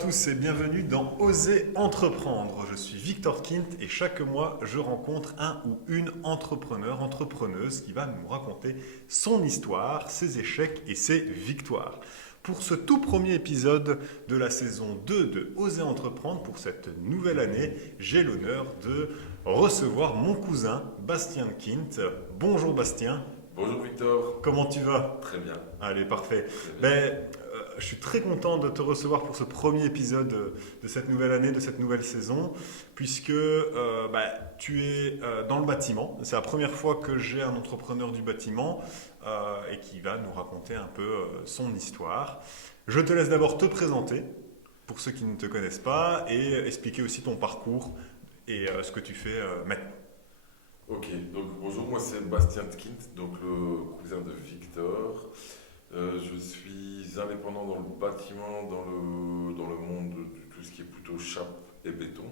tous et bienvenue dans Oser entreprendre. Je suis Victor Kint et chaque mois je rencontre un ou une entrepreneur, entrepreneuse qui va nous raconter son histoire, ses échecs et ses victoires. Pour ce tout premier épisode de la saison 2 de Oser entreprendre, pour cette nouvelle année, j'ai l'honneur de recevoir mon cousin Bastien Kint. Bonjour Bastien. Bonjour Victor. Comment tu vas? Très bien. Allez, parfait. Très bien. Je suis très content de te recevoir pour ce premier épisode de cette nouvelle année, de cette nouvelle saison, puisque tu es dans le bâtiment. C'est la première fois que j'ai un entrepreneur du bâtiment et qui va nous raconter un peu son histoire. Je te laisse d'abord te présenter, pour ceux qui ne te connaissent pas, et expliquer aussi ton parcours et ce que tu fais maintenant. Ok, donc bonjour, moi c'est Bastien Tkint, donc le cousin de Victor. Je suis indépendant dans le bâtiment, dans le monde de tout ce qui est plutôt chape et béton,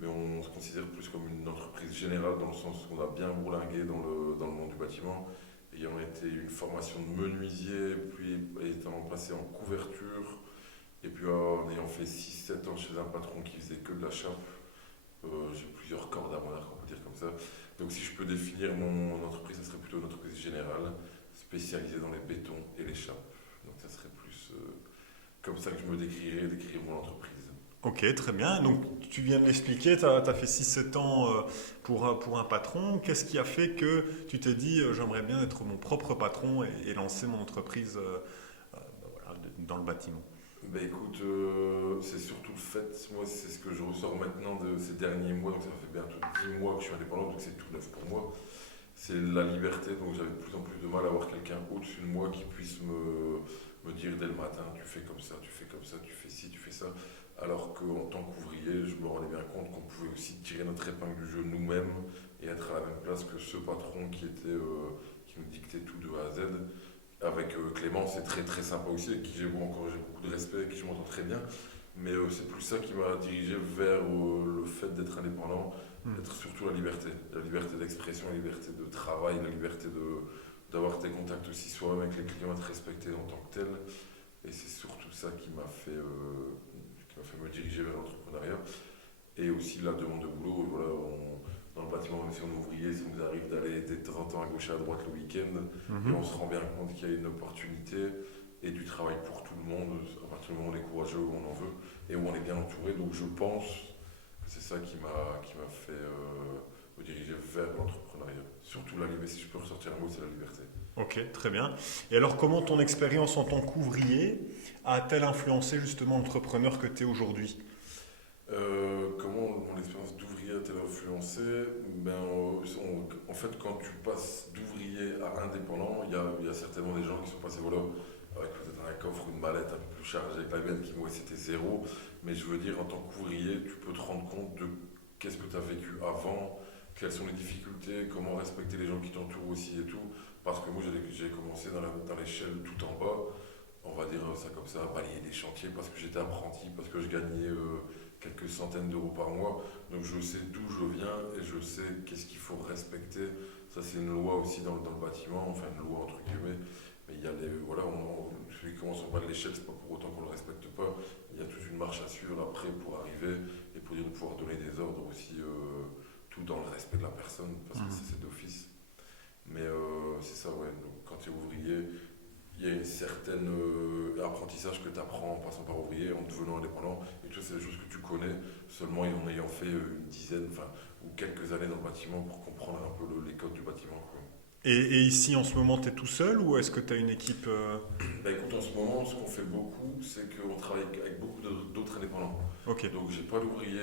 mais on se considère plus comme une entreprise générale dans le sens où on a bien bourlingué dans le monde du bâtiment, ayant été une formation de menuisier, puis étant passé en couverture, et puis en ayant fait 6-7 ans chez un patron qui faisait que de la chape. J'ai plusieurs cordes à mon arc, on peut dire comme ça. Donc si je peux définir mon entreprise, ce serait plutôt une entreprise générale, spécialisée dans les bétons et les chapes. Donc ça serait plus comme ça que je me décrire mon entreprise. Ok, très bien. Donc, tu viens de l'expliquer, tu as fait 6-7 ans pour un patron. Qu'est-ce qui a fait que tu t'es dit j'aimerais bien être mon propre patron et lancer mon entreprise dans le bâtiment? Ben écoute, c'est surtout le fait, moi c'est ce que je ressors maintenant de ces derniers mois, donc ça fait bientôt 10 mois que je suis indépendant, donc c'est tout neuf pour moi. C'est la liberté, donc j'avais de plus en plus de mal à avoir quelqu'un au-dessus de moi qui puisse me dire dès le matin, tu fais comme ça, tu fais comme ça, tu fais ci, tu fais ça. Alors qu'en tant qu'ouvrier, je me rendais bien compte qu'on pouvait aussi tirer notre épingle du jeu nous-mêmes et être à la même place que ce patron qui nous dictait tout de A à Z. Avec Clément, c'est très très sympa aussi, avec qui j'ai beaucoup de respect, avec qui je m'entends très bien. Mais c'est plus ça qui m'a dirigé vers le fait d'être indépendant, d'être surtout la liberté d'expression, la liberté de travail, la liberté d'avoir tes contacts aussi soi-même avec les clients, être respecté en tant que tel. Et c'est surtout ça qui m'a fait me diriger vers l'entrepreneuriat. Et aussi la demande de boulot. Voilà, dans le bâtiment, même si on est ouvrier, ça nous arrive d'aller de temps en temps à gauche et à droite le week-end. Et on se rend bien compte qu'il y a une opportunité et du travail pour tout le monde, à partir du moment où on est courageux, où on en veut, et où on est bien entouré. Donc je pense que c'est ça qui m'a fait me diriger vers l'entrepreneuriat. Surtout la liberté, si je peux ressortir un mot, c'est la liberté. Ok, très bien. Et alors, comment ton expérience en tant qu'ouvrier a-t-elle influencé justement l'entrepreneur que tu es aujourd'hui? Comment mon expérience d'ouvrier a-t-elle influencé? En fait, quand tu passes d'ouvrier à indépendant, il y a certainement des gens qui sont passés voilà, avec peut-être un coffre ou une mallette un peu plus chargée avec la mienne qui, moi, c'était zéro. Mais je veux dire, en tant qu'ouvrier, tu peux te rendre compte de qu'est-ce que tu as vécu avant, quelles sont les difficultés, comment respecter les gens qui t'entourent aussi et tout. Parce que moi, j'ai commencé dans l'échelle tout en bas, on va dire ça comme ça, balayer des chantiers parce que j'étais apprenti, parce que je gagnais quelques centaines d'euros par mois. Donc je sais d'où je viens et je sais qu'est-ce qu'il faut respecter. Ça c'est une loi aussi dans le bâtiment, enfin une loi entre guillemets. Mais il y a celui qui commence en bas de l'échelle, c'est pas pour autant qu'on le respecte pas. Il y a toute une marche à suivre après pour arriver et pour dire de pouvoir donner des ordres aussi, tout dans le respect de la personne, parce que ça c'est d'office. Mais c'est ça, ouais. Donc, quand tu es ouvrier, il y a une certaine apprentissage que tu apprends en passant par ouvrier, en devenant indépendant. Et tout ça, c'est des choses que tu connais seulement en ayant fait une dizaine, ou quelques années dans le bâtiment pour comprendre un peu les codes du bâtiment, quoi. Et ici, en ce moment, tu es tout seul ou est-ce que tu as une équipe Bah écoute, en ce moment, ce qu'on fait beaucoup, c'est qu'on travaille avec beaucoup d'autres indépendants. Ok, Donc j'ai pas l'ouvrier,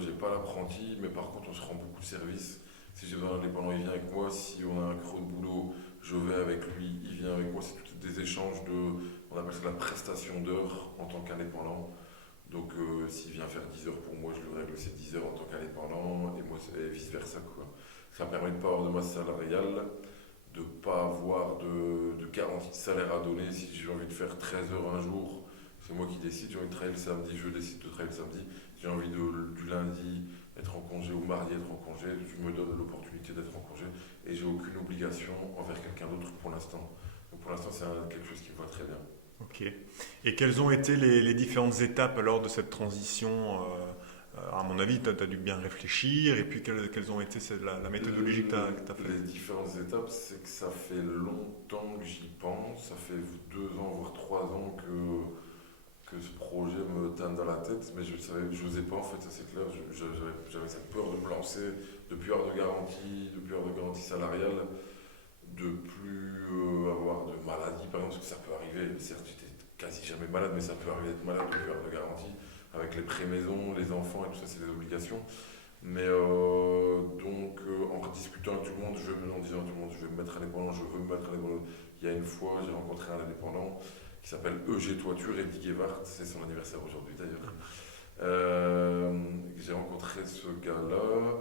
j'ai pas l'apprenti, mais par contre on se rend beaucoup de services. Si j'ai besoin d'un indépendant, il vient avec moi. Si on a un creux de boulot, je vais avec lui, il vient avec moi. C'est tout des échanges on appelle ça de la prestation d'heures en tant qu'indépendant. Donc s'il vient faire 10 heures pour moi, je lui règle ses 10 heures en tant qu'indépendant et moi et vice versa, quoi. Ça me permet de ne pas avoir de masse salariale, de ne pas avoir de garantie de salaire à donner. Si j'ai envie de faire 13 heures un jour, c'est moi qui décide. J'ai envie de travailler le samedi, je décide de travailler le samedi. J'ai envie du lundi être en congé ou mardi être en congé, je me donne l'opportunité d'être en congé et j'ai aucune obligation envers quelqu'un d'autre pour l'instant. Donc pour l'instant, c'est quelque chose qui me va très bien. Ok. Et quelles ont été les différentes étapes lors de cette transition à mon avis, tu as dû bien réfléchir. Et puis, quelles ont été la méthodologie que tu as faite? Les différentes étapes, c'est que ça fait longtemps que j'y pense. Ça fait 2 ans, voire 3 ans que ce projet me tane dans la tête, mais je n'osais pas en fait, ça c'est clair. J'avais cette peur de me lancer, de plus avoir de garantie salariale, de plus avoir de maladie par exemple, parce que ça peut arriver. Certes, j'étais quasi jamais malade, mais ça peut arriver d'être malade, de plus avoir de garantie. Avec les pré-maisons, les enfants et tout ça, c'est des obligations. Mais en rediscutant avec tout le monde, en disant à tout le monde, je vais me mettre indépendant, je veux me mettre indépendant. Il y a une fois, j'ai rencontré un indépendant qui s'appelle EG Toiture, Eddie Guevart, c'est son anniversaire aujourd'hui d'ailleurs. J'ai rencontré ce gars-là,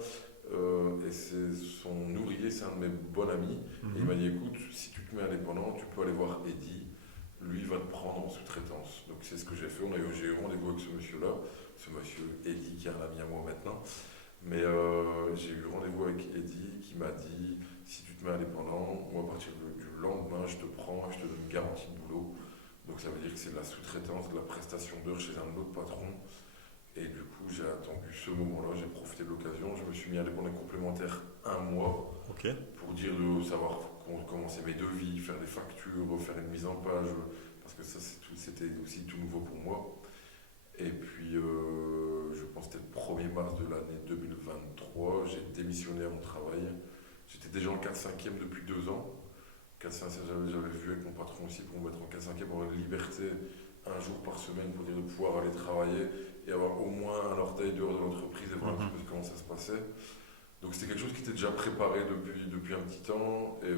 et c'est son ouvrier, c'est un de mes bons amis. Et il m'a dit, écoute, si tu te mets indépendant, tu peux aller voir Eddie, lui va te prendre en sous-traitance. Donc c'est ce que j'ai fait, j'ai eu rendez-vous avec ce monsieur-là, ce monsieur Eddie qui est un ami à moi maintenant. Mais j'ai eu rendez-vous avec Eddie qui m'a dit, si tu te mets indépendant, moi à partir du lendemain, je te prends et je te donne une garantie de boulot. Donc ça veut dire que c'est de la sous-traitance, de la prestation d'heures chez un autre patron. Et du coup, j'ai attendu ce moment-là, j'ai profité de l'occasion, je me suis mis indépendant complémentaire 1 mois Ok. pour dire de savoir commencer mes devis, faire des factures, faire une mise en page, parce que ça c'était aussi tout nouveau pour moi. Et puis, je pense que c'était le 1er mars de l'année 2023, j'ai démissionné à mon travail. J'étais déjà en 4/5e depuis 2 ans. 4/5, j'avais vu avec mon patron aussi pour me mettre en 4/5e, avoir une liberté un jour par semaine pour dire de pouvoir aller travailler et avoir au moins un orteil dehors de l'entreprise et voir un petit peu comment ça se passait. Donc c'était quelque chose qui était déjà préparé depuis un petit temps. Et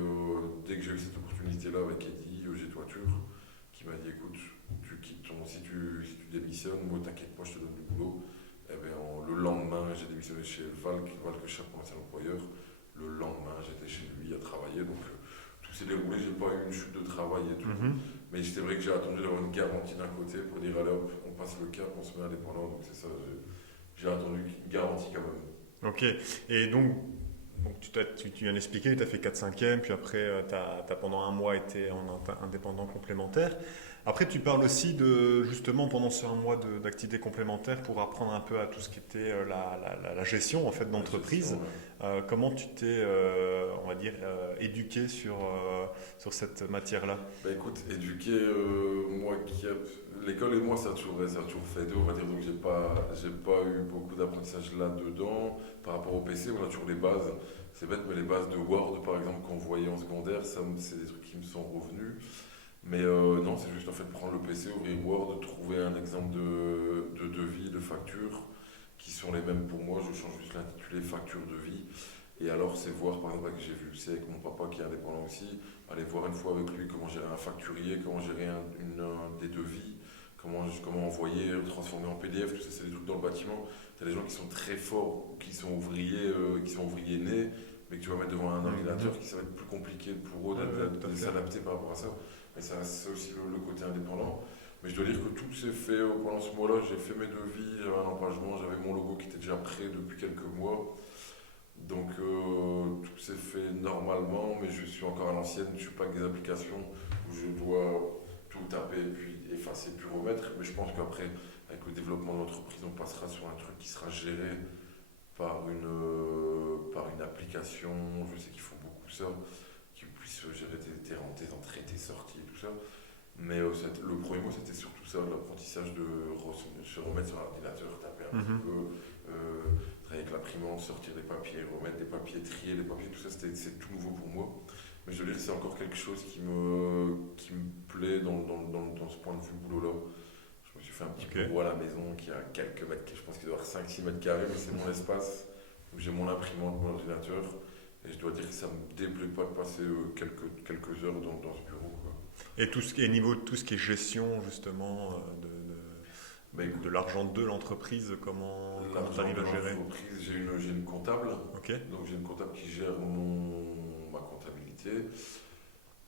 dès que j'ai eu cette opportunité-là avec Eddie, G Toiture, qui m'a dit écoute, tu quittes si tu démissionnes, moi t'inquiète pas, je te donne du boulot. Et bien, le lendemain, j'ai démissionné chez Valk Chap, mon ancien employeur. Le lendemain, j'étais chez lui à travailler. Donc tout s'est déroulé, j'ai pas eu une chute de travail et tout. Mais c'était vrai que j'ai attendu d'avoir une garantie d'un côté pour dire allez hop, on passe le cap, on se met indépendant. Donc c'est ça, j'ai attendu une garantie quand même. Ok. Et donc tu viens d'expliquer, tu as fait 4/5e, puis après, tu as pendant un mois été en indépendant complémentaire. Après, tu parles aussi de, justement, pendant ce un mois d'activité complémentaire pour apprendre un peu à tout ce qui était la gestion en fait, d'entreprise. Comment tu t'es, on va dire, éduqué sur cette matière-là? Bah écoute, éduquer, moi l'école et moi ça a toujours fait deux, on va dire, donc j'ai pas eu beaucoup d'apprentissage là-dedans. Par rapport au PC, on a toujours les bases, c'est bête, mais les bases de Word par exemple qu'on voyait en secondaire, c'est des trucs qui me sont revenus. Mais non, c'est juste en fait prendre le PC, ouvrir Word, trouver un exemple de devis, de facture, qui sont les mêmes pour moi, je change juste l'intitulé facture de vie. Et alors, c'est voir, par exemple, que j'ai vu, c'est avec mon papa qui est indépendant aussi, aller voir une fois avec lui comment gérer un facturier, comment gérer des devis, comment envoyer, transformer en PDF, tout ça, c'est des trucs dans le bâtiment. Tu as des gens qui sont très forts, ou qui sont ouvriers nés, mais que tu vas mettre devant un ordinateur, qui ça va être plus compliqué pour eux de s'adapter par rapport à ça. Mais ça, c'est aussi le côté indépendant. Mais je dois dire que tout s'est fait pendant ce mois-là. J'ai fait mes devis, j'avais un empagement, j'avais mon logo qui était déjà prêt depuis quelques mois. Donc tout s'est fait normalement, mais je suis encore à l'ancienne. Je ne suis pas avec des applications où je dois tout taper, puis effacer, puis remettre. Mais je pense qu'après, avec le développement de l'entreprise, on passera sur un truc qui sera géré par une application. Je sais qu'ils font beaucoup ça, qui puisse gérer tes entrées, tes sorties et tout ça. Mais le premier mot, c'était surtout ça, l'apprentissage de se remettre sur l'ordinateur, taper un petit peu, travailler avec l'imprimante, sortir des papiers, remettre des papiers, trier les papiers, tout ça, c'est tout nouveau pour moi. Mais je veux dire, c'est encore quelque chose qui me plaît dans ce point de vue boulot-là. Je me suis fait un petit bureau à la maison qui a quelques mètres, je pense qu'il doit avoir 5-6 mètres carrés, mais c'est mon espace où j'ai mon imprimante, mon ordinateur. Et je dois dire que ça ne me déplaît pas de passer quelques heures dans ce bureau, quoi. Et tout ce qui est niveau de tout ce qui est gestion justement de l'argent de l'entreprise, comment tu arrives à gérer? J'ai une comptable. Ok. Donc j'ai une comptable qui gère ma comptabilité.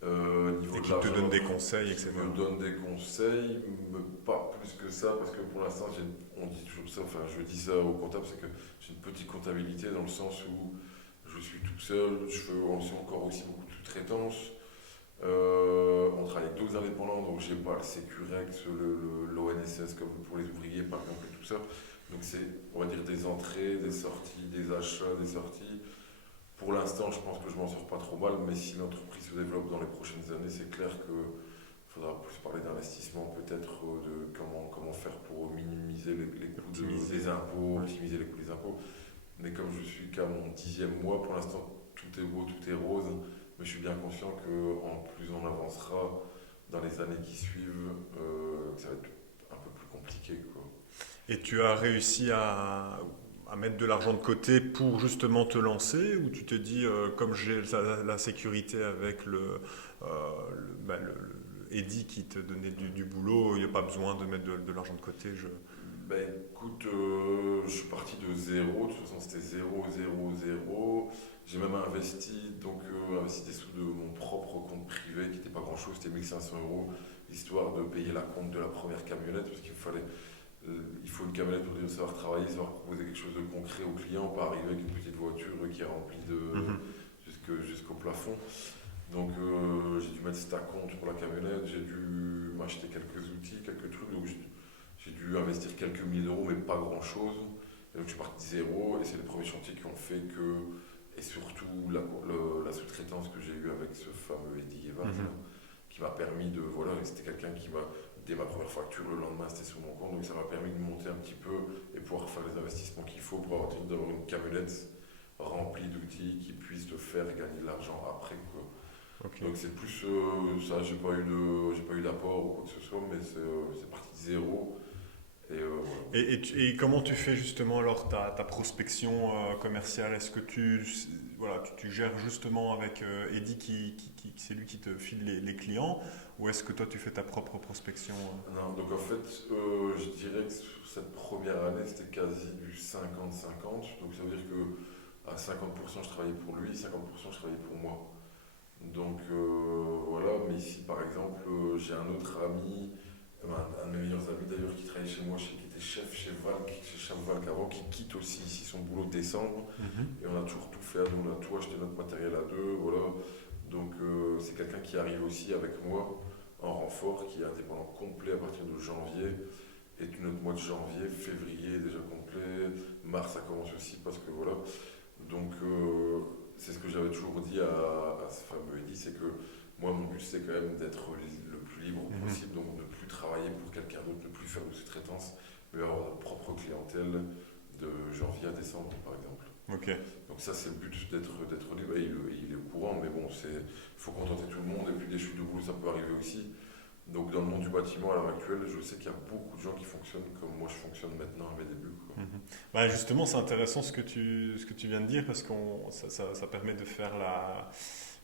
Niveau Et de qui te l'argent, donne des conseils, qui etc. me donne des conseils, mais pas plus que ça, parce que pour l'instant, on dit toujours ça, enfin je dis ça aux comptables, c'est que j'ai une petite comptabilité dans le sens où je suis tout seul, je fais encore aussi beaucoup de sous-traitance. On on travaille avec d'autres indépendants, donc j'ai pas le Sécurex, l'ONSS comme pour les ouvriers par exemple et tout ça. Donc c'est, on va dire, des entrées, des sorties, des achats, des sorties. Pour l'instant, je pense que je m'en sors pas trop mal, mais si l'entreprise se développe dans les prochaines années, c'est clair que faudra plus parler d'investissement, peut-être de comment faire pour minimiser les coûts des impôts, optimiser les coûts des impôts. Mais comme je suis qu'à mon 10e mois, pour l'instant, tout est beau, tout est rose, mais je suis bien conscient qu'en plus on avancera dans les années qui suivent, que ça va être un peu plus compliqué, quoi. Et tu as réussi à mettre de l'argent de côté pour justement te lancer ou tu te dis, comme j'ai la sécurité avec le Eddy qui te donnait du boulot, il n'y a pas besoin de mettre de l'argent de côté. Ben écoute, je suis parti de zéro, de toute façon c'était zéro, zéro, zéro. J'ai même investi des sous de mon propre compte privé qui n'était pas grand chose, c'était 1 500 euros, histoire de payer la compte de la première camionnette, parce il faut une camionnette pour dire savoir travailler, savoir proposer quelque chose de concret au client, pas arriver avec une petite voiture qui est remplie Mhm. jusqu'au plafond. Donc j'ai dû mettre ça à compte pour la camionnette, j'ai dû m'acheter quelques outils, quelques trucs, donc j'ai dû investir quelques milliers d'euros, mais pas grand chose. Et donc je suis parti de zéro, et c'est les premiers chantiers qui ont fait que, et surtout la sous-traitance que j'ai eue avec ce fameux Eddy Evans, Mhm. qui m'a permis de, voilà, c'était quelqu'un qui m'a, dès ma première facture, le lendemain c'était sur mon compte, donc ça m'a permis de monter un petit peu et pouvoir faire les investissements qu'il faut pour d'avoir une camionnette remplie d'outils qui puisse te faire gagner de l'argent après, quoi. Ok. Donc c'est plus ça, j'ai pas eu d'apport ou quoi que ce soit, mais c'est parti de zéro. Et voilà. Et comment tu fais justement alors ta prospection commerciale? Est-ce que voilà, tu gères justement avec Eddy c'est lui qui te file les clients ou est-ce que toi tu fais ta propre prospection? Non, donc en fait, je dirais que sur cette première année, c'était quasi du 50-50. Donc ça veut dire que à 50% je travaillais pour lui, 50% je travaillais pour moi. Donc voilà, mais ici par exemple, j'ai un autre ami, un de mes meilleurs amis d'ailleurs, qui travaillait chez moi, qui était chef chez Valk, chez Chef Valk avant, qui quitte aussi ici son boulot de décembre. Mhm. Et on a toujours tout fait à deux, on a tout acheté notre matériel à deux, voilà. Donc c'est quelqu'un qui arrive aussi avec moi en renfort, qui est indépendant complet à partir de janvier. Et tout notre mois de janvier, février est déjà complet, mars ça commence aussi parce que voilà. Donc c'est ce que j'avais toujours dit à ce fameux Eddy, c'est que moi mon but c'est quand même d'être le plus libre Mhm. possible, donc ne plus travailler pour quelqu'un d'autre, ne plus faire de sous-traitance, mais avoir notre propre clientèle de janvier à décembre par exemple. Ok. Donc ça c'est le but d'être libre, et il est au courant, mais bon, il faut contenter tout le monde, et puis des chutes de boulot ça peut arriver aussi. Donc dans le monde du bâtiment à l'heure actuelle, je sais qu'il y a beaucoup de gens qui fonctionnent comme moi je fonctionne maintenant à mes débuts, quoi. Mhm. Bah, justement, c'est intéressant ce que tu viens de dire parce que ça permet de faire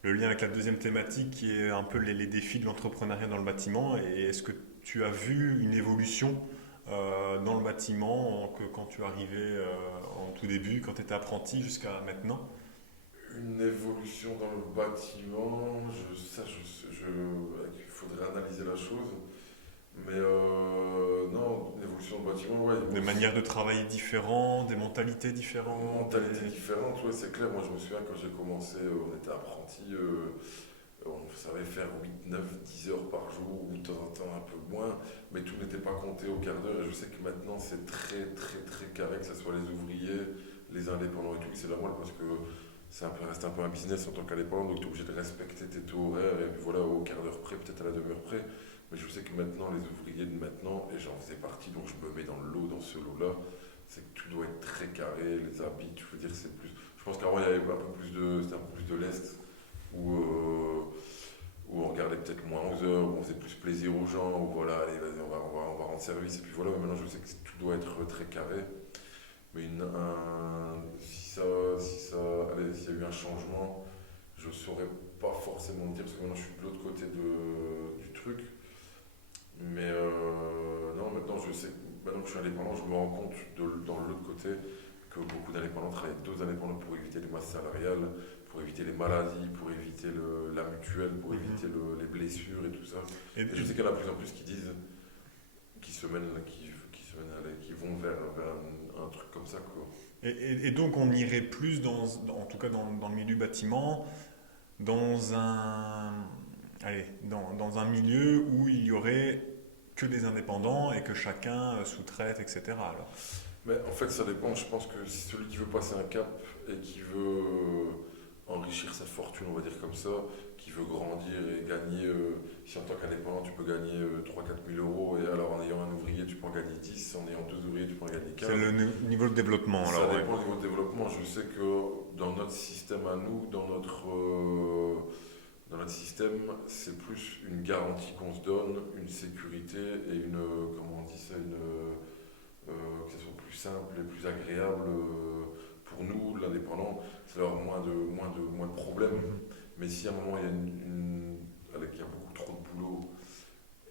le lien avec la deuxième thématique qui est un peu les défis de l'entrepreneuriat dans le bâtiment. Et est-ce que tu as vu une évolution dans le bâtiment quand tu arrivais en tout début, quand tu étais apprenti jusqu'à maintenant? Une évolution dans le bâtiment, il faudrait analyser la chose, mais non, une évolution dans le bâtiment, ouais, Des moi aussi, manières de travailler différentes, des mentalités une différentes. mentalité différente, ouais, c'est clair. Moi je me souviens quand j'ai commencé, on était apprenti, on savait faire 8 9 10 heures par jour, ou de temps en temps un peu moins, mais tout n'était pas compté au quart d'heure, et je sais que maintenant c'est très très très carré, que ce soit les ouvriers, les indépendants et tout, c'est normal parce que reste un peu un business en tant qu'indépendant, donc tu es obligé de respecter tes taux horaires, et puis voilà, au quart d'heure près, peut-être à la demi-heure près. Mais je sais que maintenant, les ouvriers de maintenant, et j'en faisais partie, donc je me mets dans le lot, dans ce lot-là, c'est que tout doit être très carré, les habits, je veux dire, c'est plus. Je pense qu'avant, il y avait c'était un peu plus de lest, où, euh, où on regardait peut-être moins 11 heures, où on faisait plus plaisir aux gens, où voilà, allez, vas-y, on va rendre service, et puis voilà, mais maintenant, je sais que tout doit être très carré. Mais s'il y a eu un changement, je ne saurais pas forcément le dire parce que maintenant je suis de l'autre côté du truc. Mais non, maintenant je sais, maintenant que je suis indépendant, je me rends compte dans l'autre côté que beaucoup d'indépendants travaillent avec d'autres indépendants pour éviter les masses salariales, pour éviter les maladies, pour éviter la mutuelle, pour éviter Mhm. les blessures et tout ça. Et, Et je sais qu'il y en a de plus en plus qui disent, qui vont vers un truc comme ça, quoi. et donc on irait plus en tout cas dans le milieu du bâtiment, dans allez, dans un milieu où il y aurait que des indépendants et que chacun sous-traite, etc. Alors, Mais en fait, ça dépend. Je pense que si celui qui veut passer un cap et qui veut enrichir sa fortune, on va dire comme ça, qui veut grandir et gagner, si en tant qu'indépendant tu peux gagner 3 000 à 4 000 euros, et alors en ayant un ouvrier tu peux en gagner 10, en ayant deux ouvriers tu peux en gagner 15. c'est le niveau de développement. Ça Alors, ouais. dépend du niveau de développement. Je sais que dans notre système à nous, dans notre système, c'est plus une garantie qu'on se donne, une sécurité et une, comment on dit ça, que ce soit plus simple et plus agréable pour nous, l'indépendant, c'est d'avoir moins de problèmes. Mhm. Mais si à un moment il y a il y a beaucoup trop de boulot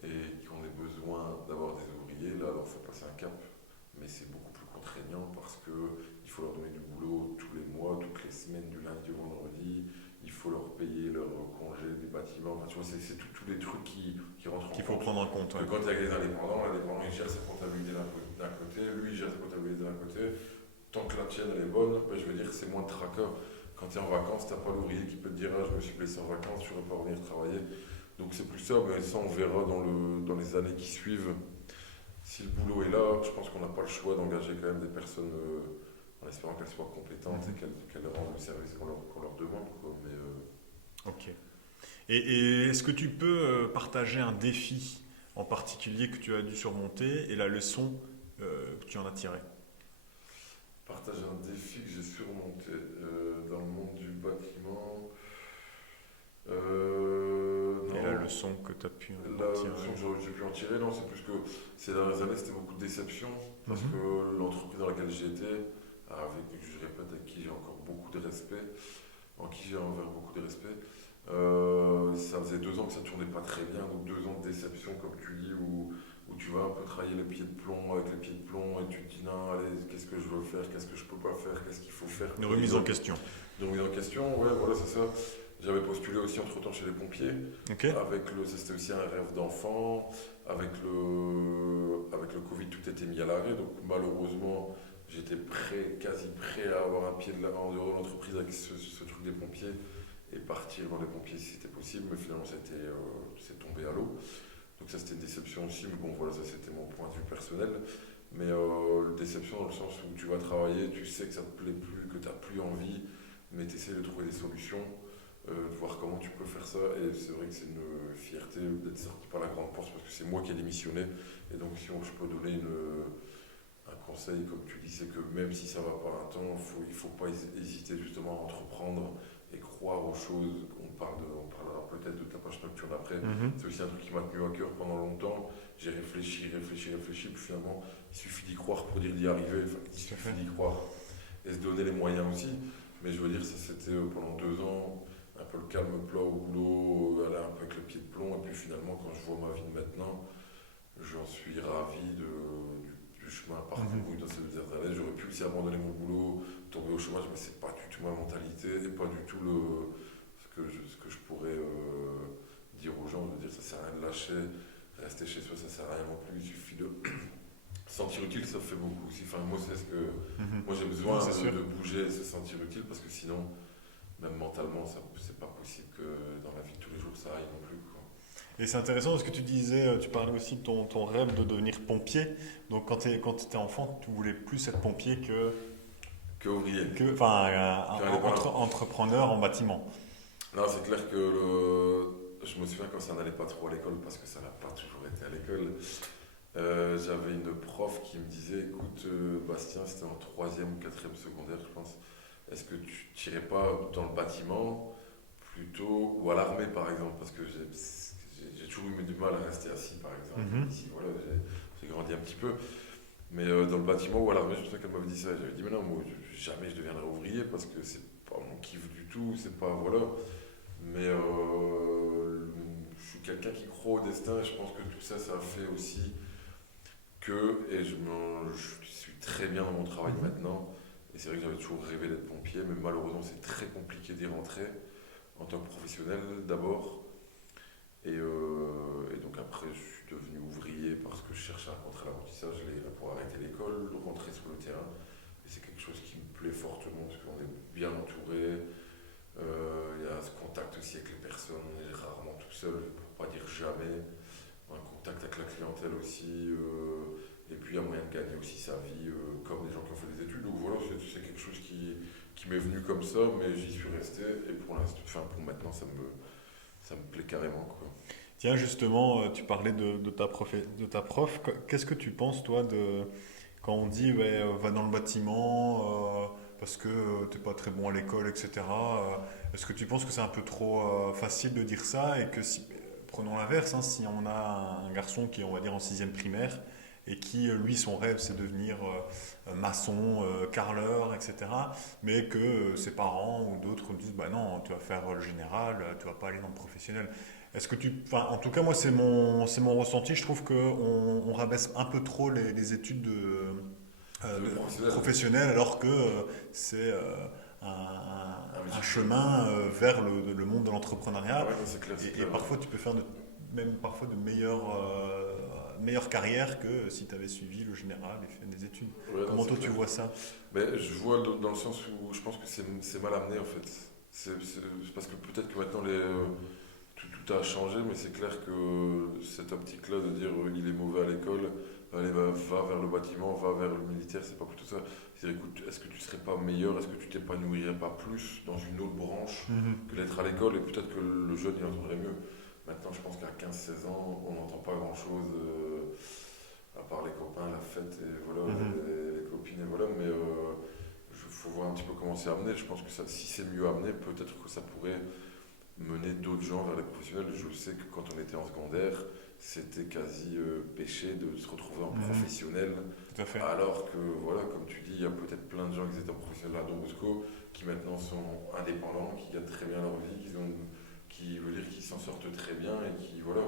et qu'on ait besoin d'avoir des ouvriers, là alors il faut passer un cap. Mais c'est beaucoup plus contraignant parce qu'il faut leur donner du boulot tous les mois, toutes les semaines, du lundi au vendredi. Il faut leur payer leur congé des bâtiments. Enfin, tu vois, c'est tous les trucs qui rentrent en Qu'il faut compte. prendre en compte. Ouais. Que quand il y a les indépendants, l'indépendant il gère sa comptabilité d'un côté, lui il gère sa comptabilité d'un côté. Tant que la tienne elle est bonne, ben, je veux dire c'est moins de tracas. Quand tu es en vacances, tu n'as pas l'ouvrier qui peut te dire ah, je me suis blessé en vacances, je ne pourrais pas revenir travailler. Donc c'est plus ça, mais ça on verra dans les années qui suivent. Si le boulot est là, je pense qu'on n'a pas le choix d'engager quand même des personnes en espérant qu'elles soient compétentes et qu'elles rendent le service qu'on leur demande. Quoi. Mais, Ok. Et est-ce que tu peux partager un défi en particulier que tu as dû surmonter et la leçon que tu en as tirée? partager un défi que j'ai surmonté dans le monde du bâtiment. Et la Non. leçon que tu as pu La en tirer? leçon que j'ai pu en tirer, non, c'est plus que ces dernières années, c'était beaucoup de déception parce Mhm. que l'entreprise dans laquelle j'étais, avec, je répète, avec qui j'ai encore beaucoup de respect, en qui j'ai envers beaucoup de respect, ça faisait 2 ans que ça tournait pas très bien, donc 2 ans de déception, comme tu dis, où tu vas un peu travailler les pieds de plomb avec les pieds de plomb et tu te dis non, allez, qu'est-ce que je veux faire, qu'est-ce que je peux pas faire, qu'est-ce qu'il faut faire. Une remise en question. De remise en question, ouais, voilà, c'est ça. J'avais postulé aussi entre-temps chez les pompiers. Ok. Ça c'était aussi un rêve d'enfant. Avec le Covid, tout était mis à l'arrêt. Donc malheureusement, j'étais quasi prêt à avoir un pied en dehors de l'entreprise avec ce truc des pompiers et partir dans les pompiers si c'était possible. Mais finalement, c'est tombé à l'eau. Donc ça, c'était une déception aussi. Mais bon, voilà, ça c'était mon point de vue personnel. Mais déception dans le sens où tu vas travailler, tu sais que ça te plaît plus, que tu n'as plus envie, mais tu essaies de trouver des solutions. De voir comment tu peux faire ça. Et c'est vrai que c'est une fierté d'être sorti par la grande porte parce que c'est moi qui ai démissionné. Et donc, si je peux donner un conseil, comme tu dis, c'est que même si ça va pas un temps, il faut pas hésiter justement à entreprendre et croire aux choses. On parlera peut-être de ta page nocturne après. Mhm. C'est aussi un truc qui m'a tenu à cœur pendant longtemps. J'ai réfléchi, puis finalement, il suffit d'y croire pour dire d'y arriver. Enfin, il suffit d'y croire et se donner les moyens aussi. Mais je veux dire, ça c'était pendant 2 ans un peu le calme plat au boulot, aller un peu avec le pied de plomb, et puis finalement, quand je vois ma vie de maintenant, j'en suis ravi du chemin parcouru dans ces 2 dernières années. J'aurais pu aussi abandonner mon boulot, tomber au chômage, mais c'est pas du tout ma mentalité et pas du tout ce que je pourrais dire aux gens. Je veux dire, ça sert à rien de lâcher, rester chez soi, ça sert à rien non plus. Il suffit de se sentir utile, ça fait beaucoup aussi. Enfin, moi, c'est ce que Mhm. moi j'ai besoin Oui, c'est sûr. de bouger, de se sentir utile, parce que sinon même mentalement, c'est pas possible que dans la vie de tous les jours ça aille non plus. Quoi. Et c'est intéressant parce que tu disais, tu parlais aussi de ton rêve de devenir pompier. Donc quand tu étais enfant, tu voulais plus être pompier Que ouvrier. enfin, entrepreneur en bâtiment. Non, c'est clair que je me souviens quand ça n'allait pas trop à l'école, parce que ça n'a pas toujours été à l'école. J'avais une prof qui me disait écoute, Bastien, c'était en 3e ou 4e secondaire, je pense. Est-ce que tu n'irais pas dans le bâtiment plutôt ou à l'armée par exemple? Parce que j'ai toujours eu du mal à rester assis par exemple. Mhm. Ici, voilà, j'ai grandi un petit peu. Mais dans le bâtiment ou à l'armée, je me souviens qu'elle m'avait dit ça. J'avais dit mais non, moi jamais je deviendrai ouvrier parce que c'est pas mon kiff du tout. C'est pas. Voilà. Mais je suis quelqu'un qui croit au destin et je pense que tout ça, ça a fait aussi que. Je suis très bien dans mon travail maintenant. Et c'est vrai que j'avais toujours rêvé d'être pompier, mais malheureusement c'est très compliqué d'y rentrer en tant que professionnel d'abord. Et donc après je suis devenu ouvrier parce que je cherchais un contrat d'apprentissage pour arrêter l'école, rentrer sur le terrain. Et c'est quelque chose qui me plaît fortement parce qu'on est bien entouré. Il y a ce contact aussi avec les personnes, on est rarement tout tout seul, pour pas dire jamais, un contact avec la clientèle aussi, et puis il y a moyen de gagner aussi sa vie, comme des gens qui ont fait des études. Donc voilà, c'est quelque chose qui m'est venu comme ça, mais j'y suis resté, et pour l'instant, enfin pour maintenant, ça me plaît carrément, quoi. Tiens, justement, tu parlais de ta prof. Qu'est-ce que tu penses, toi, quand on dit ouais, va dans le bâtiment parce que t'es pas très bon à l'école, etc. Est-ce que tu penses que c'est un peu trop facile de dire ça et que si, prenons l'inverse, hein, si on a un garçon qui est, on va dire, en sixième primaire et qui, lui, son rêve, c'est de devenir maçon, carreleur, etc. Mais que ses parents ou d'autres disent, bah non, tu vas faire le général, tu vas pas aller dans le professionnel. Est-ce que enfin, en tout cas, moi, c'est mon ressenti. Je trouve qu'on rabaisse un peu trop les études Le professionnel, professionnelles, alors que c'est un chemin vers le monde de ah l'entrepreneuriat. ouais, non, c'est clair, c'est Et clair. parfois, tu peux faire même parfois de meilleures carrières que si tu avais suivi le général et fait des études. Ouais, non, Comment c'est toi, tu clair. vois ça? Mais je vois dans le sens où je pense que c'est mal amené en fait. C'est parce que peut-être que maintenant tout a changé, mais c'est clair que cette optique-là de dire il est mauvais à l'école, allez, va vers le bâtiment, va vers le militaire, c'est pas plutôt ça. C'est-à-dire, écoute, est-ce que tu serais pas meilleur, est-ce que tu t'épanouirais pas plus dans une autre branche Mhm. que d'être à l'école et peut-être que le jeune il entendrait mieux. Maintenant, je pense qu'à 15-16 ans, on n'entend pas grand-chose à part les copains, la fête et voilà, Mhm. les copines et voilà, mais il faut voir un petit peu comment c'est amené. Je pense que ça, si c'est mieux amené, peut-être que ça pourrait mener d'autres gens vers les professionnels. Je sais que quand on était en secondaire, c'était quasi péché de se retrouver en Mhm. professionnel, Tout à fait. alors que, voilà, comme tu dis, il y a peut-être plein de gens qui étaient en professionnel à Don Bosco, qui maintenant sont indépendants, qui gagnent très bien leur vie, qui veut dire qu'ils s'en sortent très bien et qui, voilà.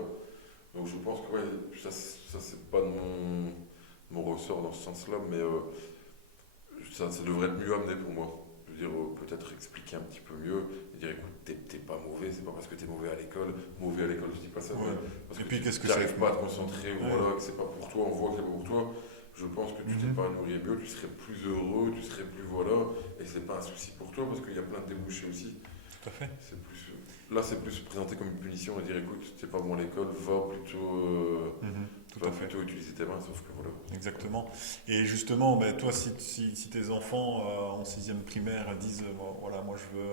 Donc je pense que, ouais, ça c'est pas de mon ressort dans ce sens-là, mais ça devrait être mieux amené pour moi. Je veux dire, peut-être expliquer un petit peu mieux, et dire écoute, t'es pas mauvais, c'est pas parce que t'es mauvais à l'école, je dis pas ça, mais Ouais. parce Et que puis, tu qu'est-ce que c'est? n'arrives pas à te concentrer, ou Ouais. voilà, que c'est pas pour toi, on voit que c'est pas pour toi. Je pense que tu Mhm. t'épanouirais mieux, tu serais plus heureux, tu serais plus voilà, et c'est pas un souci pour toi parce qu'il y a plein de débouchés aussi. Tout à fait. C'est plus, là, c'est plus présenté comme une punition et dire écoute, t'es pas bon à l'école, Mhm. Tout va à fait. plutôt utiliser tes mains, sauf que voilà. Exactement. Et justement, ben, toi, si tes enfants en sixième primaire disent, bon, voilà, moi je veux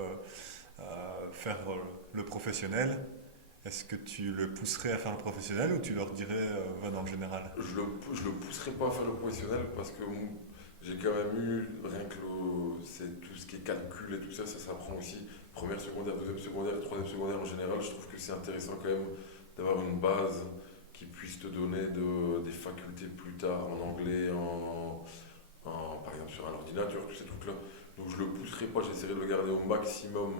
faire le professionnel, est-ce que tu le pousserais à faire le professionnel ou tu leur dirais, va dans le général? Je le pousserai pas à faire le professionnel parce que j'ai quand même eu, rien que c'est tout ce qui est calcul et tout ça, ça s'apprend aussi. Première secondaire, deuxième secondaire, troisième secondaire en général, je trouve que c'est intéressant quand même d'avoir une base qui puisse te donner des facultés plus tard en anglais, par exemple sur un ordinateur, tous ces trucs-là. Donc je le pousserai pas, j'essaierai de le garder au maximum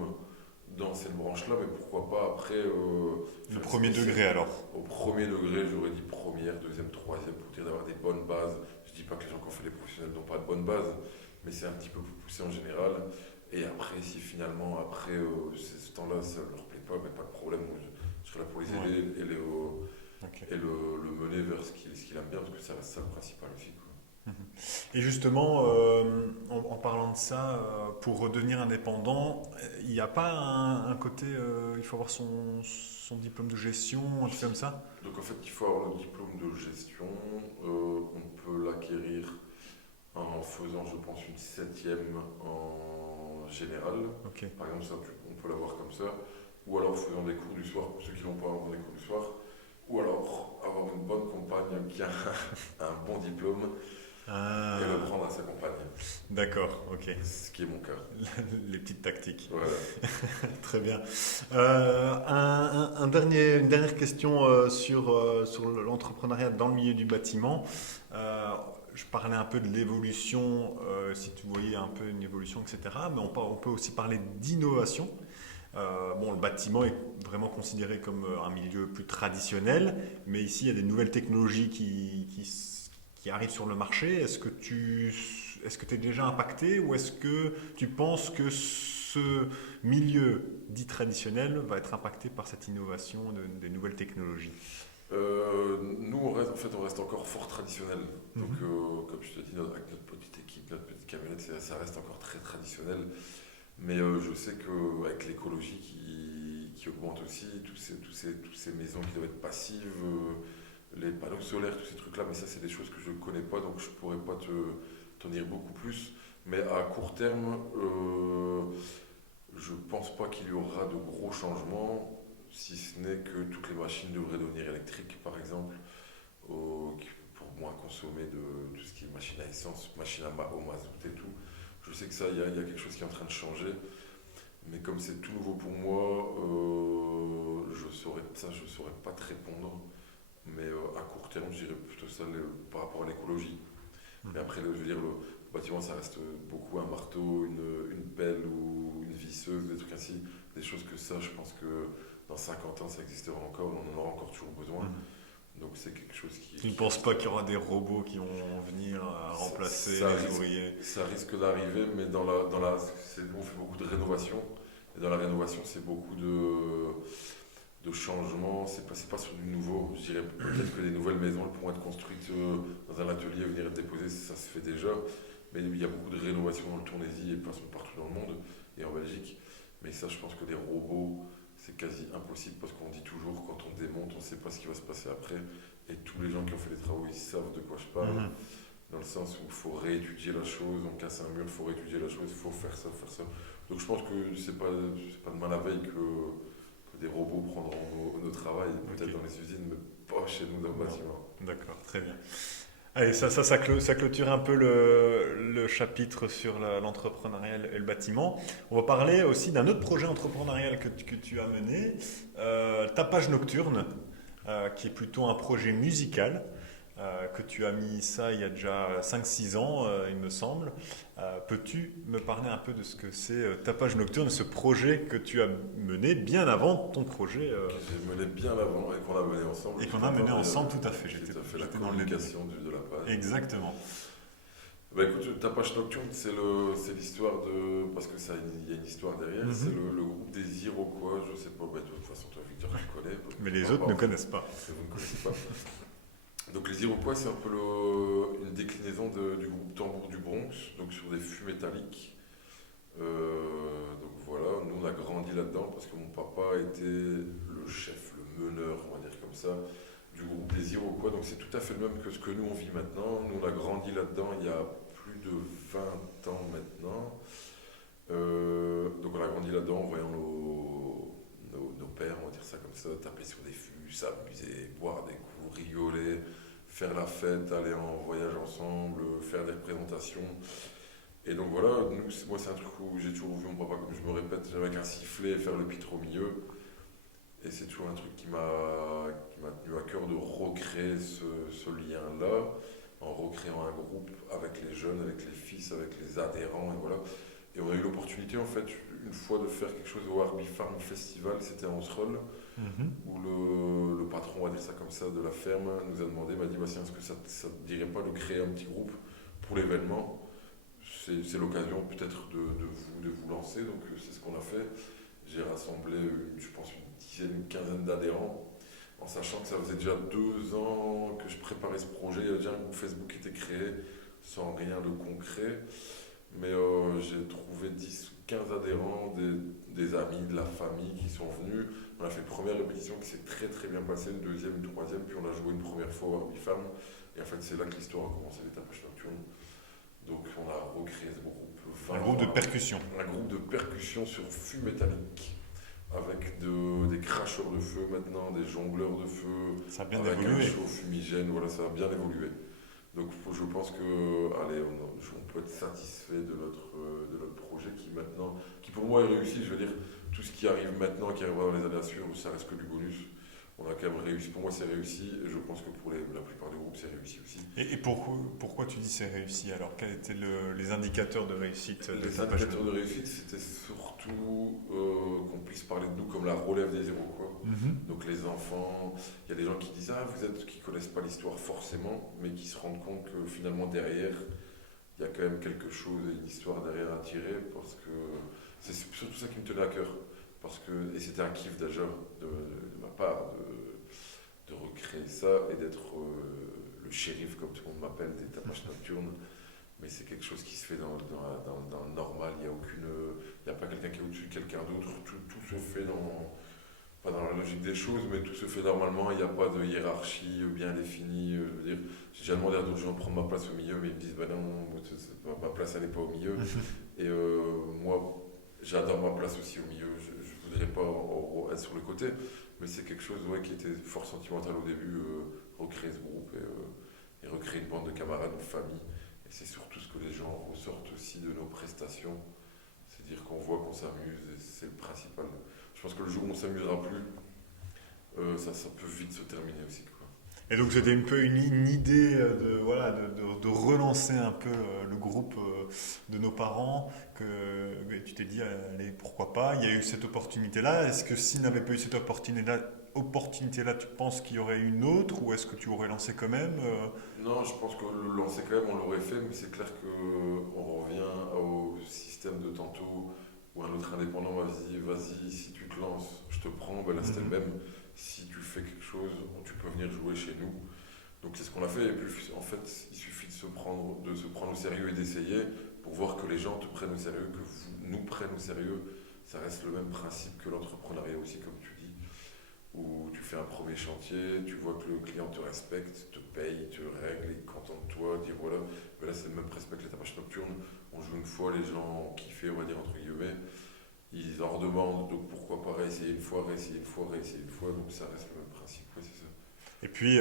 dans cette branche-là, mais pourquoi pas après Le faire premier spécial. degré alors. Au premier degré, j'aurais dit première, deuxième, troisième, pour dire d'avoir des bonnes bases. Je dis pas que les gens qui ont fait les professionnels n'ont pas de bonnes bases, mais c'est un petit peu plus poussé en général. Et après, si finalement, après ce temps-là, ça leur plaît pas, mais pas de problème. Moi, je serai là pour les Ouais. aider Ok. et le mener vers ce qu'il aime bien, parce que ça reste ça le principal aussi, quoi. Mhm. Et justement, en parlant de ça, pour redevenir indépendant, il n'y a pas un côté, il faut avoir son diplôme de gestion, un truc comme ça? Donc en fait, il faut avoir le diplôme de gestion. On peut l'acquérir en faisant, je pense, une septième en général. Ok. Par exemple, ça, on peut l'avoir comme ça. Ou alors faisant des cours du soir pour ceux qui n'ont pas avoir des cours du soir. Ou alors avoir une bonne compagne qui a un bon diplôme et le Ah, prendre à sa compagne. d'accord, ok. Ce qui est mon cas. Les petites tactiques. Voilà. Très bien. Une dernière question sur l'entrepreneuriat dans le milieu du bâtiment. Euh, je parlais un peu de l'évolution, si tu voyais un peu une évolution, etc. Mais on peut aussi parler d'innovation. Bon, le bâtiment est vraiment considéré comme un milieu plus traditionnel, mais ici, il y a des nouvelles technologies qui arrivent sur le marché. Est-ce que tu es déjà impacté ou est-ce que tu penses que ce milieu dit traditionnel va être impacté par cette innovation des nouvelles technologies? Nous, on reste encore fort traditionnel. Donc, Mhm. comme je te dis, avec notre petite équipe, notre petite camionnette, ça reste encore très traditionnel. Mais je sais qu'avec l'écologie qui augmente aussi, toutes ces maisons qui doivent être passives, les panneaux solaires, tous ces trucs-là, mais ça, c'est des choses que je ne connais pas, donc je ne pourrais pas t'en dire beaucoup plus. Mais à court terme, je ne pense pas qu'il y aura de gros changements, si ce n'est que toutes les machines devraient devenir électriques, par exemple, pour moins consommer de tout ce qui est machine à essence, machine au mazout et tout. Je sais que ça, il y a quelque chose qui est en train de changer, mais comme c'est tout nouveau pour moi, je saurais pas te répondre. Mais à court terme, je dirais plutôt ça par rapport à l'écologie. Mais après, je veux dire, le bâtiment, ça reste beaucoup un marteau, une pelle ou une visseuse, des trucs ainsi. Des choses que ça, je pense que dans 50 ans, ça existera encore, on en aura encore toujours besoin. Donc c'est quelque chose qui... Tu ne penses pas qu'il y aura des robots qui vont venir remplacer les ouvriers? Ça risque d'arriver, mais on fait beaucoup de rénovation. Et dans la rénovation, c'est beaucoup de changements. C'est pas sur du nouveau. Je dirais peut-être que les nouvelles maisons elles pourront être construites dans un atelier, venir être déposées, ça se fait déjà. Mais il y a beaucoup de rénovation dans le Tournaisis et partout dans le monde et en Belgique. Mais ça, je pense que les robots, c'est quasi impossible parce qu'on dit toujours, quand on démonte, on ne sait pas ce qui va se passer après. Et tous les gens qui ont fait les travaux, ils savent de quoi je parle. Dans le sens où il faut réétudier la chose, on casse un mur, il faut réétudier la chose, il faut faire ça, faire ça. Donc je pense que c'est pas demain la veille que des robots prendront nos travail, peut-être dans les usines, mais pas chez nous dans le bâtiment. D'accord, très bien. Allez, ça clôture un peu le chapitre sur l'entrepreneuriat et le bâtiment. On va parler aussi d'un autre projet entrepreneurial que tu as mené, Tapage Nocturne, qui est plutôt un projet musical, que tu as mis ça il y a déjà 5-6 ans, il me semble. Peux-tu me parler un peu de ce que c'est Tapage Nocturne, ce projet que tu as mené bien avant ton projet Que j'ai mené bien avant et qu'on a mené ensemble. Et qu'on a mené ensemble, tout à fait. J'étais la communication de la page. Exactement. Bah écoute, Tapage Nocturne, c'est l'histoire de... Parce que il y a une histoire derrière, c'est le groupe des Iroquois, je sais pas, de toute façon toi Victor tu connais. Mais les autres ne connaissent pas. Vous ne connaissez pas. Donc les Iroquois, c'est un peu une déclinaison du groupe Tambour du Bronx, donc sur des fûts métalliques. Donc voilà, nous on a grandi là-dedans parce que mon papa était le chef, le meneur, on va dire comme ça, du groupe des Iroquois. Donc c'est tout à fait le même que ce que nous on vit maintenant. Nous on a grandi là-dedans il y a plus de 20 ans maintenant. Donc on a grandi là-dedans en voyant nos pères, on va dire ça comme ça, taper sur des fûts, s'amuser, boire des coups, rigoler, faire la fête, aller en voyage ensemble, faire des représentations. Et donc voilà, moi c'est un truc où j'ai toujours vu mon papa, comme je me répète, avec un sifflet et faire le pitre au milieu. Et c'est toujours un truc qui m'a tenu à cœur de recréer ce lien-là, en recréant un groupe avec les jeunes, avec les fils, avec les adhérents, et voilà. Et on a eu l'opportunité, en fait, une fois de faire quelque chose au Harby Farm Festival, c'était à Anserolles, où le patron, on va dire ça comme ça, de la ferme, nous a demandé, m'a dit, bah, est-ce que ça ne te dirait pas de créer un petit groupe pour l'événement? C'est l'occasion peut-être de vous lancer, donc c'est ce qu'on a fait. J'ai rassemblé, je pense, une quinzaine d'adhérents, en sachant que ça faisait déjà 2 ans que je préparais ce projet. Il y avait déjà un groupe Facebook qui était créé, sans rien de concret. Mais j'ai trouvé 10 ou 15 adhérents, des amis, de la famille qui sont venus. On a fait une première répétition qui s'est très très bien passée, une deuxième, une troisième, puis on a joué une première fois au Harby Farm. Et en fait, c'est là que l'histoire a commencé, les Tapage Nocturne. Donc on a recréé ce groupe. Un groupe de percussion. Un groupe de percussion sur fût métallique, avec des cracheurs de feu maintenant, des jongleurs de feu, ça a bien avec évolué. Un chaud fumigène, voilà, ça a bien évolué. Donc je pense que, allez, on peut être satisfait de notre projet qui pour moi est réussi. Je veux dire, tout ce qui arrive maintenant, qui arrivera dans les années à suivre, ça reste que du bonus. On a quand même réussi. Pour moi, c'est réussi. Et je pense que pour la plupart des groupes, c'est réussi aussi. Et pourquoi tu dis c'est réussi? Alors, quels étaient les indicateurs de réussite Les indicateurs de réussite, c'était surtout qu'on puisse parler de nous comme la relève des Iroquois. Donc les enfants, il y a des gens qui disent qui connaissent pas l'histoire forcément, mais qui se rendent compte que finalement derrière, il y a quand même quelque chose, une histoire derrière à tirer, parce que c'est surtout ça qui me tenait à cœur. Et c'était un kiff déjà de ma part de recréer ça et d'être le shérif, comme tout le monde m'appelle, des Tapages Nocturnes. Mais c'est quelque chose qui se fait dans le normal, il n'y a pas quelqu'un qui est au-dessus de quelqu'un d'autre, tout se fait logique des choses, mais tout se fait normalement, il n'y a pas de hiérarchie bien définie. Je veux dire, j'ai déjà demandé à d'autres gens de prendre ma place au milieu, mais ils me disent, bah non, ma place elle n'est pas au milieu. Et moi, j'adore ma place aussi au milieu, je ne voudrais pas être sur le côté, mais c'est quelque chose qui était fort sentimental au début, recréer ce groupe et recréer une bande de camarades, de famille. Et c'est surtout ce que les gens ressortent aussi de nos prestations, c'est dire qu'on voit qu'on s'amuse, et c'est le principal. Je pense que le jour où on ne s'amusera plus, ça peut vite se terminer aussi, quoi. Et donc c'était un peu une idée de relancer un peu le groupe de nos parents, que tu t'es dit, allez, pourquoi pas, il y a eu cette opportunité-là. Est-ce que s'il n'avait pas eu cette opportunité-là, tu penses qu'il y aurait une autre, ou est-ce que tu aurais lancé quand même Non, je pense que le lancer quand même, on l'aurait fait, mais c'est clair qu'on revient au système de tantôt, où un autre indépendant m'a dit, vas-y, si tu te lances, je te prends, ben là c'était le même. Si tu fais quelque chose, tu peux venir jouer chez nous. Donc c'est ce qu'on a fait. Et puis en fait, il suffit de se prendre au sérieux et d'essayer pour voir que les gens te prennent au sérieux, que vous nous prennent au sérieux. Ça reste le même principe que l'entrepreneuriat aussi, comme tu dis, où tu fais un premier chantier, tu vois que le client te respecte, te paye, te règle, il est content de toi, dire voilà. Mais là c'est le même principe que les tapages nocturnes. On joue une fois, les gens ont kiffé, on va dire entre guillemets. Ils en redemandent, donc pourquoi pas réessayer une fois, réessayer une fois, réessayer une fois, donc ça reste le même principe, oui, c'est ça. Et puis,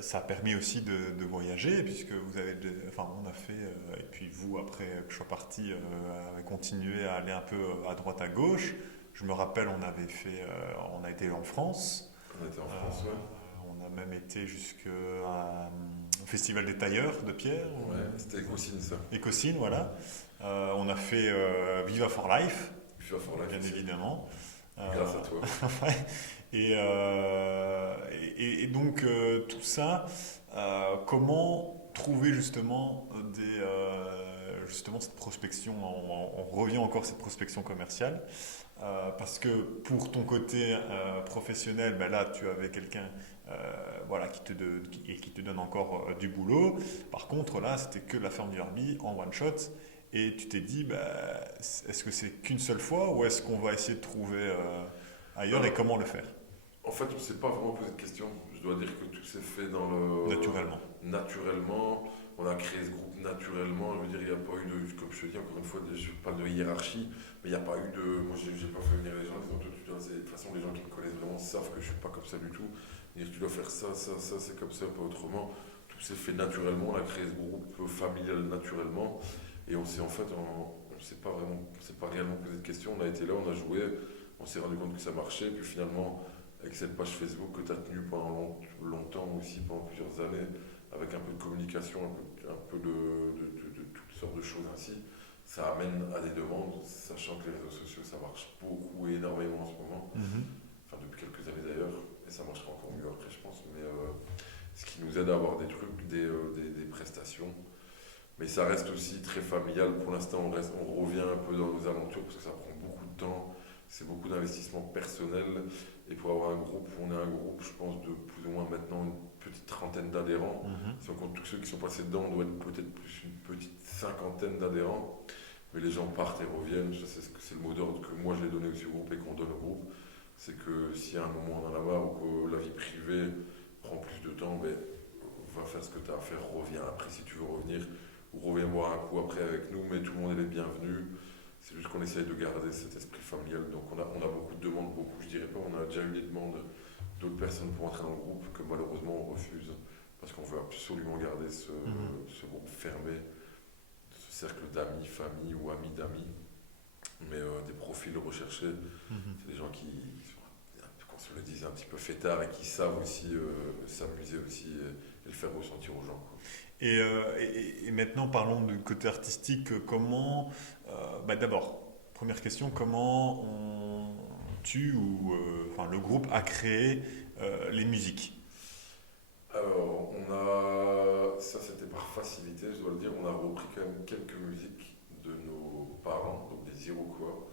ça a permis aussi de voyager, puisque on a fait, et puis vous, après que je sois parti, avez continué à aller un peu à droite à gauche. Je me rappelle, on a été en France. On était en France, ouais. On a même été au Festival des tailleurs de Pierre. Ouais, c'était Écosine, ça. Écosine, voilà. On a fait Viva for Life, Viva for Life, bien évidemment. Grâce à toi. Ouais. Et donc, tout ça, comment trouver justement cette prospection, on revient encore à cette prospection commerciale, parce que pour ton côté professionnel, ben là, tu avais quelqu'un qui te donne encore du boulot. Par contre, là, c'était que la ferme du Harby en one shot. Et tu t'es dit, est-ce que c'est qu'une seule fois, ou est-ce qu'on va essayer de trouver ailleurs, et comment le faire? En fait, on ne s'est pas vraiment posé de questions. Je dois dire que tout s'est fait naturellement. On a créé ce groupe naturellement. Je veux dire, il n'y a pas eu de, comme je te dis encore une fois, je parle de hiérarchie, mais il n'y a pas eu de. Moi, j'ai pas fait venir les gens en disant, de toute façon, les gens qui me connaissent vraiment savent que je ne suis pas comme ça du tout. Dire, tu dois faire ça, ça, ça, c'est comme ça, pas autrement. Tout s'est fait naturellement. On a créé ce groupe familial naturellement. Et on s'est pas réellement posé de questions. On a été là, on a joué, on s'est rendu compte que ça marchait. Et puis finalement, avec cette page Facebook que tu as tenue pendant longtemps aussi, pendant plusieurs années, avec un peu de communication, un peu de toutes sortes de choses ainsi, ça amène à des demandes, sachant que les réseaux sociaux, ça marche beaucoup et énormément en ce moment, enfin depuis quelques années d'ailleurs, et ça marchera encore mieux après, je pense, mais ce qui nous aide à avoir des trucs, des prestations. Mais ça reste aussi très familial. Pour l'instant, on revient un peu dans nos aventures parce que ça prend beaucoup de temps. C'est beaucoup d'investissement personnel. Et pour avoir un groupe, on est un groupe, je pense, de plus ou moins maintenant une petite trentaine d'adhérents. Si on compte tous ceux qui sont passés dedans, on doit être peut-être plus une petite cinquantaine d'adhérents. Mais les gens partent et reviennent. C'est le mot d'ordre que moi j'ai donné aussi au groupe et qu'on donne au groupe. C'est que si à un moment on en a marre ou que la vie privée prend plus de temps, va faire ce que tu as à faire, reviens après si tu veux revenir. Ou reviens boire un coup après avec nous, mais tout le monde est le bienvenu. C'est juste qu'on essaye de garder cet esprit familial. Donc on a beaucoup de demandes, je dirais pas, on a déjà eu des demandes d'autres personnes pour entrer dans le groupe que malheureusement on refuse parce qu'on veut absolument garder ce groupe fermé, ce cercle d'amis, famille ou amis d'amis, mais des profils recherchés. C'est des gens qui sont, qu'on se le dise, un petit peu fêtards et qui savent aussi s'amuser aussi et le faire ressentir aux gens, quoi. Et maintenant, parlons du côté artistique. Comment, d'abord, première question, comment le groupe a créé les musiques? Alors, ça c'était par facilité, je dois le dire, on a repris quand même quelques musiques de nos parents, donc des Iroquois,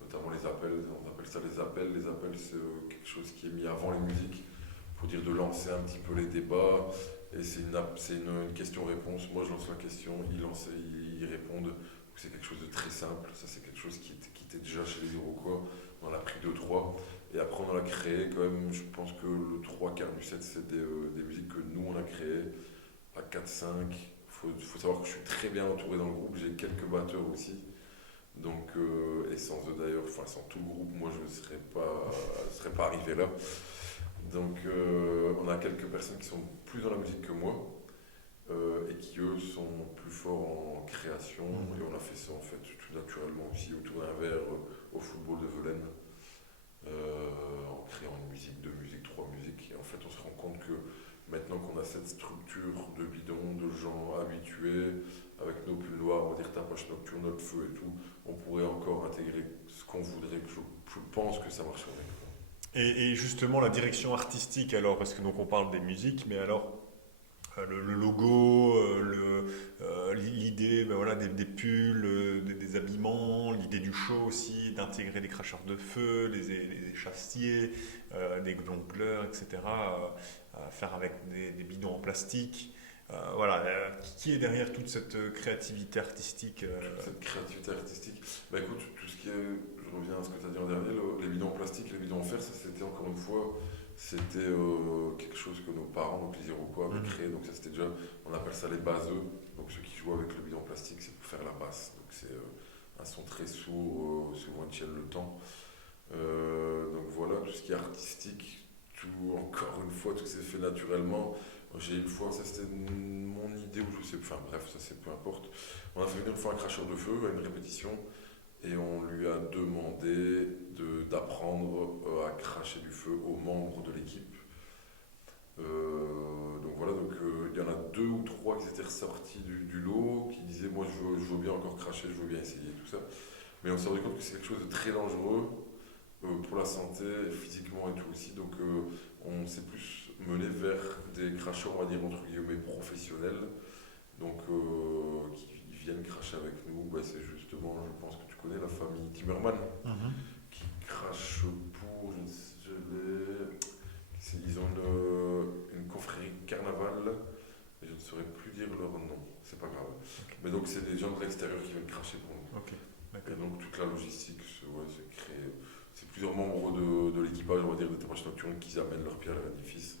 notamment les appels, on appelle ça les appels. Les appels, c'est quelque chose qui est mis avant les musiques, pour dire de lancer un petit peu les débats. Et c'est une question-réponse. Moi, je lance la question, ils répondent. C'est quelque chose de très simple. Ça, c'est quelque chose qui était déjà chez les Iroquois. On en a pris 2-3. Et après, on en a créé quand même, je pense que le trois quarts du set, c'est des musiques que nous, on a créées à 4-5. Faut savoir que je suis très bien entouré dans le groupe, j'ai quelques batteurs aussi. Donc, et sans eux d'ailleurs, enfin sans tout le groupe, moi je ne serais pas arrivé là. Donc on a quelques personnes qui sont plus dans la musique que moi et qui eux sont plus forts en création. Et on a fait ça en fait tout naturellement aussi autour d'un verre au football de Velaine. En créant une musique, deux musiques, trois musiques. Et en fait on se rend compte que maintenant qu'on a cette structure de bidon, de gens habitués, avec nos pulls noirs, on va dire tapage nocturne, notre feu et tout, on pourrait encore intégrer ce qu'on voudrait. Je pense que ça marcherait. Et justement, la direction artistique, alors, parce que donc on parle des musiques, mais alors le logo, l'idée ben voilà, des pulls, des habillements, l'idée du show aussi, d'intégrer des cracheurs de feu, les échassiers, des jongleurs, etc. Faire avec des bidons en plastique. Voilà, qui est derrière toute cette créativité artistique Cette créativité artistique. Bah écoute, tout ce qui est, je reviens à ce que tu as dit en dernier, les bidons en plastique, les bidons en fer, ça c'était encore une fois, c'était quelque chose que nos parents, donc les Iroquois, avaient créé. Donc ça c'était déjà, on appelle ça les baseux. Donc ceux qui jouent avec le bidon en plastique, c'est pour faire la basse. Donc c'est un son très sourd, souvent ils tiennent le temps. Donc voilà, tout ce qui est artistique, tout, encore une fois, tout s'est fait naturellement. J'ai une fois, ça c'était mon idée, ou je sais, enfin bref, ça c'est peu importe. On a fait venir une fois un cracheur de feu à une répétition et on lui a demandé d'apprendre à cracher du feu aux membres de l'équipe. Donc voilà, donc il y en a deux ou trois qui étaient ressortis du lot, qui disaient moi je veux bien encore cracher, je veux bien essayer, tout ça. Mais on s'est rendu compte que c'est quelque chose de très dangereux pour la santé, physiquement et tout aussi. Donc on s'est plus mené vers des cracheurs, on va dire entre guillemets professionnels, donc qui viennent cracher avec nous. Bah, c'est justement, je pense que tu connais la famille Timmerman, qui crache pour, ils ont une confrérie carnaval, et je ne saurais plus dire leur nom, c'est pas grave. Okay. Mais donc c'est des gens de l'extérieur qui viennent cracher pour nous. Okay. Et donc toute la logistique, c'est créé. C'est plusieurs membres de l'équipage, on va dire, de tapage nocturne qui amènent leur pied à l'édifice,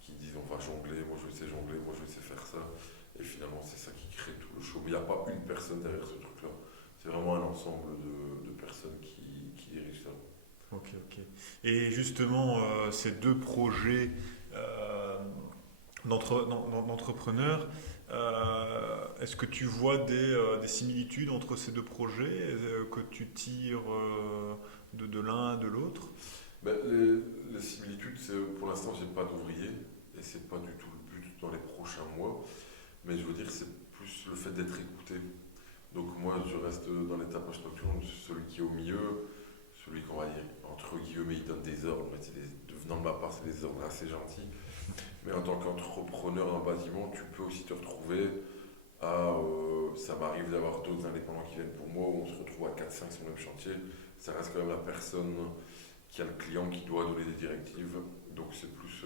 qui disent on va jongler, moi je sais jongler, moi je sais faire ça. Et finalement, c'est ça qui crée tout le show. Mais il n'y a pas une personne derrière ce truc-là. C'est vraiment un ensemble de personnes qui dirigent ça. Ok, ok. Et justement, ces deux projets d'entrepreneurs, est-ce que tu vois des similitudes entre ces deux projets que tu tires de l'un de l'autre? Ben, les similitudes, c'est pour l'instant, j'ai pas d'ouvrier et c'est pas du tout le but dans les prochains mois. Mais je veux dire, c'est plus le fait d'être écouté. Donc moi, je reste dans les tapages nocturnes, celui qui est au milieu, celui qu'on va dire, entre guillemets, il donne des ordres, mais venant de ma part, c'est des ordres assez gentils. Mais en tant qu'entrepreneur dans le bâtiment, tu peux aussi te retrouver à... ça m'arrive d'avoir d'autres indépendants qui viennent pour moi, où on se retrouve à 4-5 sur le même chantier. Ça reste quand même la personne qui a le client qui doit donner des directives. Donc c'est plus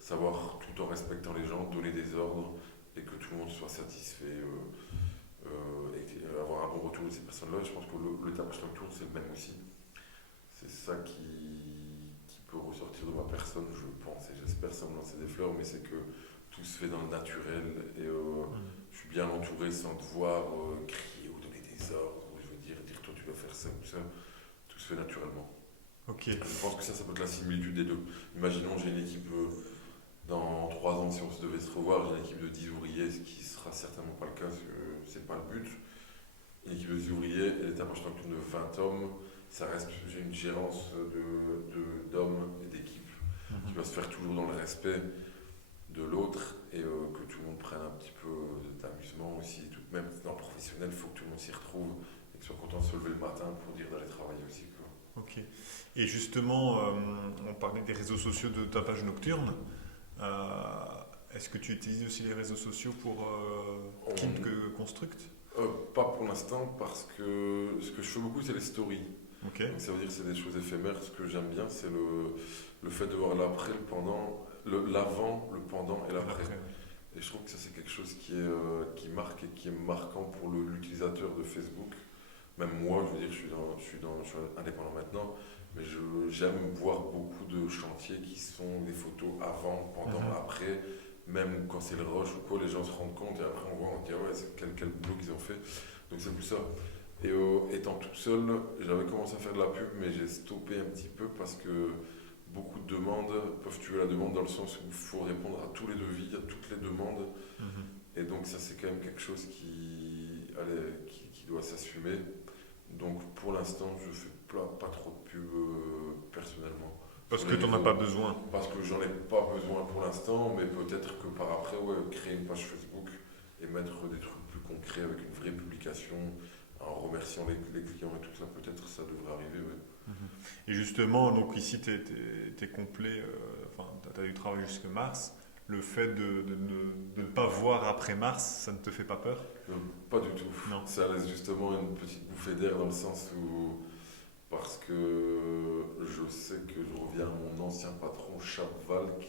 savoir, tout en respectant les gens, donner des ordres et que tout le monde soit satisfait et avoir un bon retour de ces personnes-là. Je pense que le tapage nocturne, c'est le même aussi. C'est ça qui peut ressortir de ma personne, je pense, et j'espère, sans me lancer des fleurs, mais c'est que tout se fait dans le naturel et je suis bien entouré sans devoir crier ou donner des ordres, ou je veux dire toi tu vas faire ça ou ça. Tout se fait naturellement. Ok. Je pense que ça peut être la similitude des deux. Imaginons, j'ai une équipe dans 3 ans, si on se devait se revoir, j'ai une équipe de 10 ouvriers, ce qui sera certainement pas le cas, parce que c'est pas le but. Une équipe de 10 ouvriers et les tapages nocturnes de 20 hommes, ça reste, j'ai une gérance d'hommes et d'équipes qui doit se faire toujours dans le respect de l'autre et que tout le monde prenne un petit peu d'amusement aussi. Même dans le professionnel, il faut que tout le monde s'y retrouve et que soit content de se lever le matin pour dire d'aller travailler aussi. Ok. Et justement, on parlait des réseaux sociaux de tapage nocturne. Est-ce que tu utilises aussi les réseaux sociaux pour Kint Construct? Pas pour l'instant, parce que ce que je fais beaucoup, c'est les stories. Okay. Donc ça veut dire que c'est des choses éphémères. Ce que j'aime bien, c'est le fait de voir l'après, le pendant, l'avant, le pendant et l'après. Et je trouve que ça, c'est quelque chose qui marque et qui est marquant pour l'utilisateur de Facebook. Même moi, je veux dire, je suis indépendant maintenant, Mais j'aime voir beaucoup de chantiers qui sont des photos avant, pendant, après, même quand c'est le rush ou quoi, les gens se rendent compte et après on voit, on dit ah ouais, c'est quel boulot qu'ils ont fait. Donc c'est plus ça. Et étant toute seule, j'avais commencé à faire de la pub, mais j'ai stoppé un petit peu parce que beaucoup de demandes peuvent tuer la demande dans le sens où il faut répondre à tous les devis, à toutes les demandes. Mhm. Et donc ça c'est quand même quelque chose qui doit s'assumer. Donc pour l'instant je fais pas trop de pub personnellement. Parce Sur que les tu n'en as réseaux. pas besoin. Parce que j'en ai pas besoin pour l'instant, mais peut-être que par après, ouais, créer une page Facebook et mettre des trucs plus concrets avec une vraie publication en remerciant les clients et tout ça, peut-être ça devrait arriver, ouais. Mhm. Et justement, donc ici, tu es complet, enfin, tu as du travail jusque mars. Le fait de ne pas voir après mars, ça ne te fait pas peur? Euh, Pas du tout. Non. Ça laisse justement une petite bouffée d'air dans le sens où parce que je sais que je reviens à mon ancien patron, Chap Valk.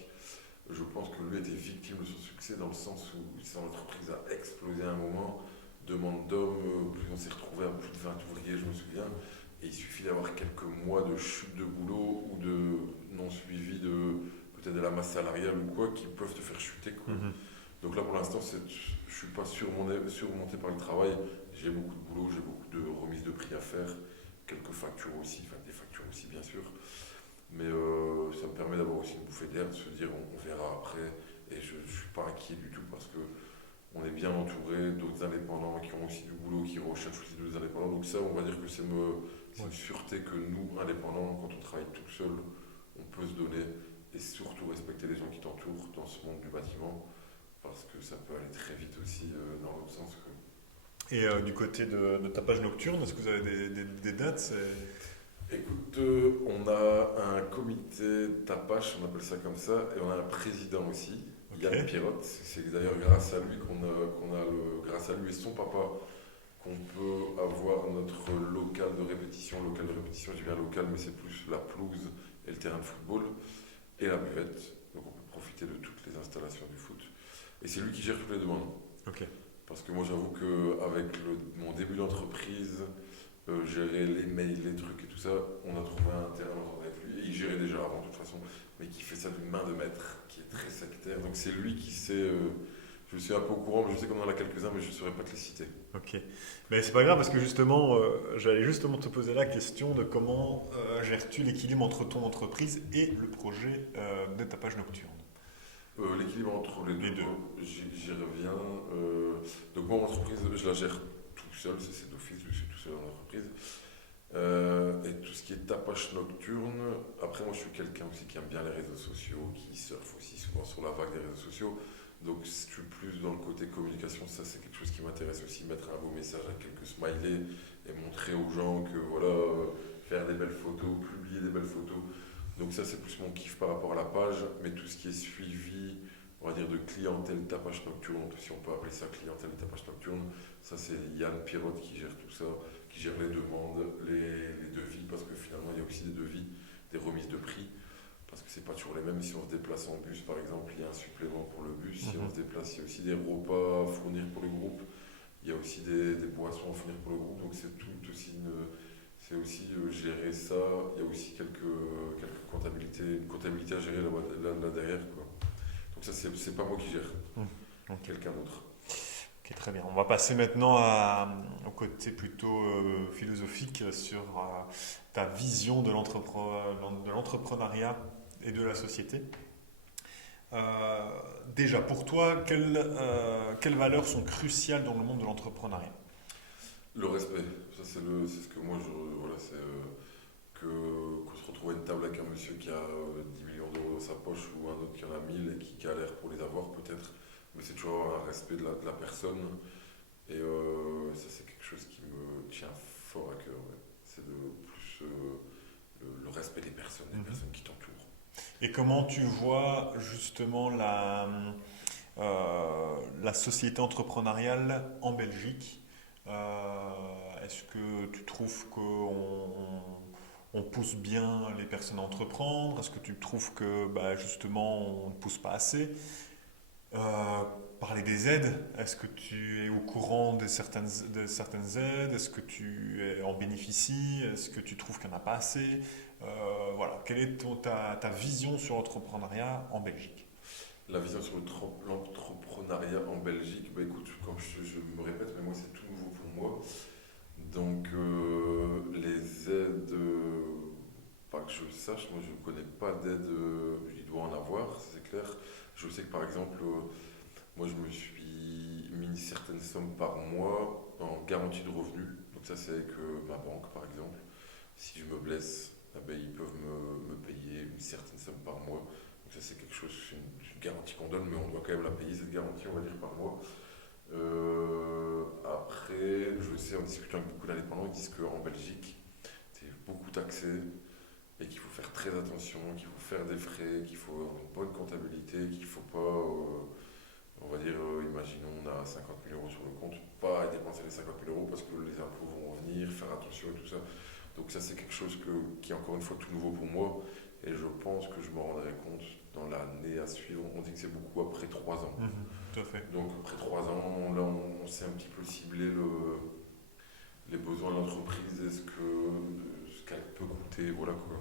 Je pense que lui était victime de son succès dans le sens où son entreprise a explosé à un moment. Demande d'hommes, on s'est retrouvé à plus de 20 ouvriers, je me souviens. Et il suffit d'avoir quelques mois de chute de boulot ou de non suivi de peut-être de la masse salariale ou quoi qui peuvent te faire chuter, quoi. Mhm. Donc là pour l'instant, je suis pas surmonté par le travail. J'ai beaucoup de boulot, j'ai beaucoup de remises de prix à faire, quelques factures aussi, enfin des factures aussi bien sûr. Mais ça me permet d'avoir aussi une bouffée d'air, de se dire on verra après. Et je ne suis pas inquiet du tout parce que on est bien entouré d'autres indépendants qui ont aussi du boulot, qui recherchent aussi d'autres indépendants. Donc ça, on va dire que c'est Ouais. une sûreté que nous, indépendants, quand on travaille tout seul, on peut se donner. Et surtout respecter les gens qui t'entourent dans ce monde du bâtiment parce que ça peut aller très vite aussi dans l'autre sens, quoi. Et du côté de ta page nocturne, est-ce que vous avez des dates? Écoute, on a un comité tapage, on appelle ça comme ça, et on a un président aussi, Ok. Yann Pirotte. C'est d'ailleurs grâce à lui grâce à lui et son papa, qu'on peut avoir notre local de répétition. Local de répétition, j'ai bien local, mais c'est plus la pelouse et le terrain de football et la buvette. Donc on peut profiter de toutes les installations du foot. Et c'est lui qui gère toutes les demandes. Ok. Parce que moi j'avoue qu'avec mon début d'entreprise, gérer les mails, les trucs et tout ça, on a trouvé un terrain d'entente avec lui. Et il gérait déjà avant de toute façon, mais qui fait ça d'une main de maître, qui est très sectaire. Donc c'est lui qui sait. Je suis un peu au courant, mais je sais qu'on en a quelques-uns, mais je ne saurais pas te les citer. Ok. Mais c'est pas grave parce que justement, j'allais justement te poser la question de comment gères-tu l'équilibre entre ton entreprise et le projet de ta page nocturne. L'équilibre entre les deux, Les deux. j'y reviens. Donc moi, mon entreprise, je la gère tout seul, c'est d'office, je suis tout seul en entreprise. Et tout ce qui est tapage nocturne, après moi je suis quelqu'un aussi qui aime bien les réseaux sociaux, qui surfe aussi souvent sur la vague des réseaux sociaux. Donc je suis plus dans le côté communication, ça c'est quelque chose qui m'intéresse aussi, mettre un beau message avec quelques smileys et montrer aux gens que voilà, faire des belles photos, publier des belles photos. Donc ça c'est plus mon kiff par rapport à la page, mais tout ce qui est suivi, on va dire de clientèle tapage nocturne, si on peut appeler ça clientèle tapage nocturne, ça c'est Yann Pirotte qui gère tout ça, qui gère les demandes, les devis, parce que finalement il y a aussi des devis, des remises de prix, parce que c'est pas toujours les mêmes. Si on se déplace en bus par exemple, il y a un supplément pour le bus. Si on se déplace, il y a aussi des repas à fournir pour le groupe, il y a aussi des boissons à fournir pour le groupe, donc c'est tout aussi c'est aussi gérer ça. Il y a aussi quelques comptabilités, une comptabilité à gérer là derrière, quoi. Donc ça c'est pas moi qui gère, Ok. quelqu'un d'autre. Ok, très bien. On va passer maintenant au côté plutôt philosophique sur ta vision de de l'entrepreneuriat et de la société. Déjà, pour toi, quelles valeurs sont cruciales dans le monde de l'entrepreneuriat? Le respect, ça c'est ce que moi voilà, c'est qu'on se retrouve à une table avec un monsieur qui a 10 millions d'euros dans sa poche ou un autre qui en a 1000 et qui galère pour les avoir peut-être, mais c'est toujours avoir un respect de la personne. Et ça c'est quelque chose qui me tient fort à cœur, ouais. C'est de plus le respect des Mhm. personnes qui t'entourent. Et comment tu vois justement la société entrepreneuriale en Belgique? Est-ce que tu trouves qu'on pousse bien les personnes à entreprendre? Est-ce que tu trouves que bah, justement on ne pousse pas assez? Euh, Parler des aides, est-ce que tu es au courant de certaines aides? Est-ce que tu en bénéficies? Est-ce que tu trouves qu'il n'y en a pas assez? Voilà, quelle est ta vision sur l'entrepreneuriat en Belgique? La vision sur l'entrepreneuriat en Belgique, bah écoute, comme je me répète, mais moi c'est tout nouveau pour moi. Donc les aides, pas que je le sache, moi je ne connais pas d'aide, il doit en avoir, c'est clair. Je sais que par exemple, moi je me suis mis une certaine somme par mois en garantie de revenus. Donc ça c'est avec ma banque par exemple. Si je me blesse, eh ben, ils peuvent me payer une certaine somme par mois. Donc ça c'est quelque chose, c'est une garantie qu'on donne, mais on doit quand même la payer cette garantie, on va dire par mois. Après, je sais en discutant avec beaucoup d'indépendants, ils disent qu'en Belgique, c'est beaucoup taxé et qu'il faut faire très attention, qu'il faut faire des frais, qu'il faut avoir une bonne comptabilité, qu'il ne faut pas, on va dire, imaginons on a 50 000 euros sur le compte, pas dépenser les 50 000 euros parce que les impôts vont revenir, faire attention et tout ça. Donc ça c'est quelque chose qui est encore une fois tout nouveau pour moi et je pense que je me rendrai compte dans l'année à suivre. On dit que c'est beaucoup après 3 ans. Mhm, tout à fait. Donc après 3 ans, là on sait un petit peu cibler les besoins de l'entreprise et ce qu'elle peut coûter. Voilà quoi.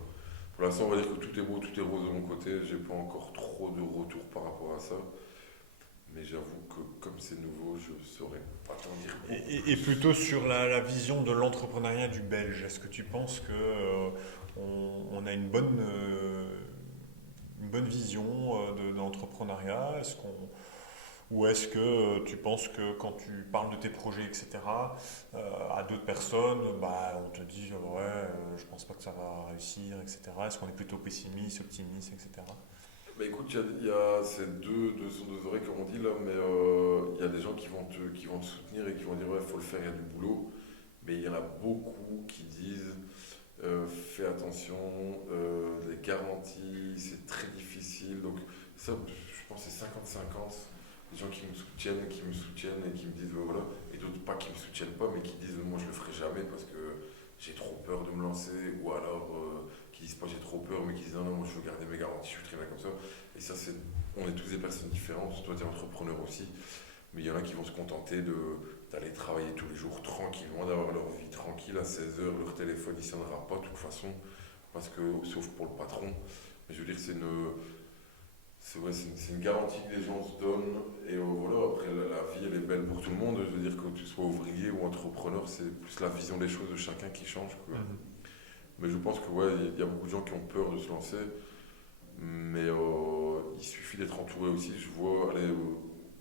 Pour l'instant, on va dire que tout est beau, tout est rose de mon côté. J'ai pas encore trop de retours par rapport à ça. Mais j'avoue que comme c'est nouveau, je saurais pas t'en dire beaucoup Et plus. plutôt sur la vision de l'entrepreneuriat du Belge, est-ce que tu penses que on a une bonne vision de l'entrepreneuriat? Ou est-ce que tu penses que quand tu parles de tes projets, etc., à d'autres personnes, bah, on te dit ouais, je pense pas que ça va réussir, etc. Est-ce qu'on est plutôt pessimiste, optimiste, etc. Bah écoute, c'est deux sont deux oreilles comme on dit là, mais il y a des gens qui vont te soutenir et qui vont dire ouais, faut le faire, il y a du boulot. Mais il y en a beaucoup qui disent fais attention, les garanties, c'est très difficile. Donc ça, je pense que c'est 50-50. Des gens qui me soutiennent et qui me disent voilà, et d'autres pas qui me soutiennent pas, mais qui disent moi je le ferai jamais parce que j'ai trop peur de me lancer, ou alors qui disent pas j'ai trop peur, mais qui disent non, non, moi je veux garder mes garanties, je suis très bien comme ça. Et ça, on est tous des personnes différentes, toi tu es entrepreneur aussi, mais il y en a qui vont se contenter d'aller travailler tous les jours tranquillement, d'avoir leur vie tranquille à 16 heures, leur téléphone il sonnera pas de toute façon, parce que, sauf pour le patron. Mais je veux dire, c'est une garantie que les gens se donnent. Et voilà, après, la vie, elle est belle pour tout le monde. Je veux dire, que tu sois ouvrier ou entrepreneur, c'est plus la vision des choses de chacun qui change. Quoi. Mhm. Mais je pense que ouais, il y a beaucoup de gens qui ont peur de se lancer. Mais il suffit d'être entouré aussi. Je vois, allez,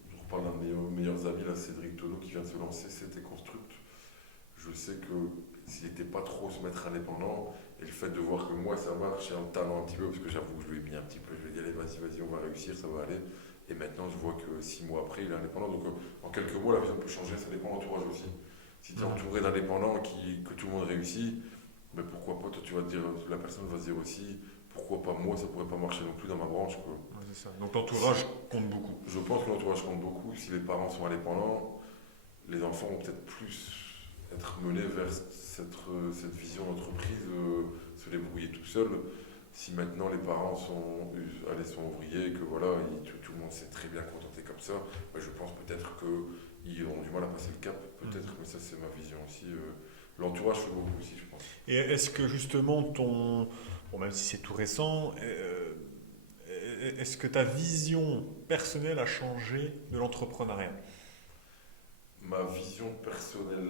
je reparle d'un de mes meilleurs amis, là, Cédric Tonneau, qui vient de se lancer, c'était Construct. Je sais que s'il n'était pas trop se mettre indépendant, et le fait de voir que moi ça marche, et en talent un petit peu, parce que j'avoue que je lui ai mis un petit peu, je lui ai dit allez vas-y, on va réussir, ça va aller. Et maintenant je vois que 6 mois après il est indépendant. Donc en quelques mots la vision peut changer, ça dépend de l'entourage aussi. Si tu es Mhm. entouré d'indépendants que tout le monde réussit, mais pourquoi pas, toi tu vas te dire, la personne va se dire aussi, pourquoi pas moi, ça pourrait pas marcher non plus dans ma branche. Quoi. Ouais, c'est ça. Donc l'entourage compte beaucoup. Je pense que l'entourage compte beaucoup. Si les parents sont indépendants, les enfants vont peut-être plus être menés vers cette vision d'entreprise, se débrouiller tout seul. Si maintenant les parents sont ouvriers, que voilà, tout le monde s'est très bien contenté comme ça, bah, je pense peut-être qu'ils auront du mal à passer le cap, peut-être, Mhm. mais ça c'est ma vision aussi. L'entourage fait beaucoup aussi, je pense. Et est-ce que justement bon, même si c'est tout récent, est-ce que ta vision personnelle a changé de l'entrepreneuriat? Ma vision personnelle,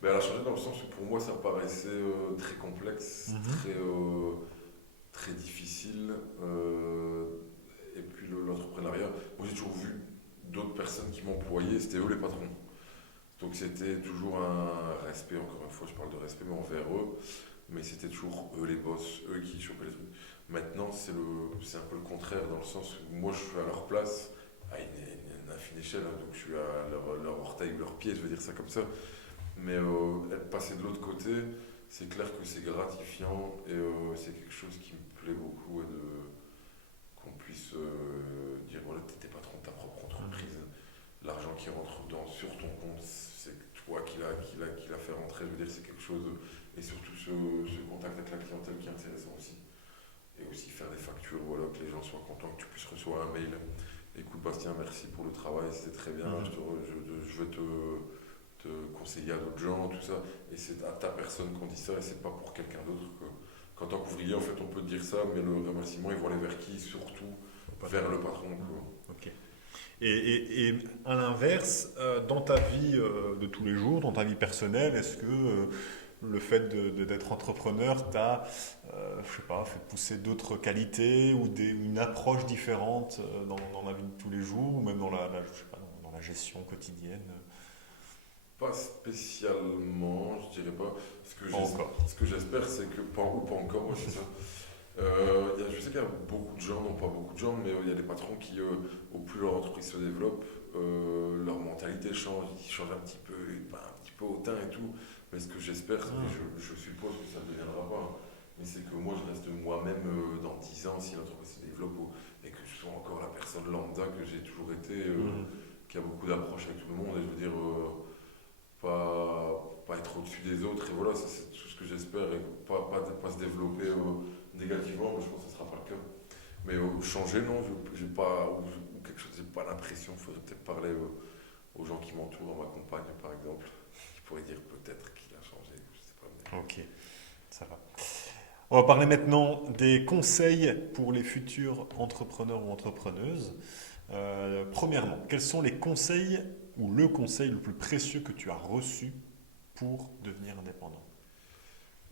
ben, elle a changé dans le sens où pour moi ça paraissait très complexe, Mhm. très difficile. Et puis l'entrepreneuriat, moi j'ai toujours vu d'autres personnes qui m'employaient, c'était eux les patrons. Donc c'était toujours un respect, encore une fois je parle de respect, mais envers eux, mais c'était toujours eux les boss, eux qui chopaient les trucs. Maintenant c'est un peu le contraire, dans le sens où moi je suis à leur place, à une infime échelle, hein, donc je suis à leur orteil, leur pied, je veux dire ça comme ça. Mais être passé de l'autre côté, c'est clair que c'est gratifiant et c'est quelque chose qui me plaît beaucoup qu'on puisse dire voilà, tu étais patron de ta propre Mhm. entreprise. L'argent qui rentre sur ton compte, c'est toi qui l'a fait rentrer. Je veux dire, c'est quelque chose. Et surtout ce contact avec la clientèle qui est intéressant aussi. Et aussi faire des factures, voilà, que les gens soient contents, que tu puisses recevoir un mail. Écoute Bastien, merci pour le travail, c'était très bien. Mhm. Je vais te conseiller à d'autres gens, tout ça. Et c'est à ta personne qu'on dit ça et c'est pas pour quelqu'un d'autre. qu'en tant qu'ouvrier, en fait, on peut dire ça, mais le remerciement, ils vont aller vers qui? Surtout vers le patron, quoi. Ok. Et à l'inverse, dans ta vie de tous les jours, dans ta vie personnelle, est-ce que le fait d'être entrepreneur t'a, je sais pas, fait pousser d'autres qualités ou une approche différente dans la vie de tous les jours ou même je sais pas, dans la gestion quotidienne? Pas spécialement, je dirais pas. Pas encore. Ce que j'espère, c'est que, pas, ou pas encore, ouais, c'est ça. Je sais qu'il y a beaucoup de gens, non pas beaucoup de gens, mais il y a des patrons qui, au plus leur entreprise se développe, leur mentalité change, ils changent un petit peu, un petit peu hautain et tout. Mais ce que j'espère, et je suppose que ça ne deviendra pas, hein, mais c'est que moi je reste moi-même dans 10 ans si l'entreprise se développe et que je sois encore la personne lambda que j'ai toujours été, qui a beaucoup d'approche avec tout le monde. Et je veux dire, pas être au-dessus des autres. Et voilà, ça, c'est tout ce que j'espère. Et pas se développer négativement, mais je pense que ce ne sera pas le cas. Mais changer, non, j'ai pas, ou quelque chose, j'ai pas l'impression. Il faudrait peut-être parler aux gens qui m'entourent, à ma compagne par exemple, qui pourraient dire peut-être qu'il a changé. Je sais pas. Ok, ça va. On va parler maintenant des conseils pour les futurs entrepreneurs ou entrepreneuses. Premièrement, quels sont les conseils ou le conseil le plus précieux que tu as reçu pour devenir indépendant?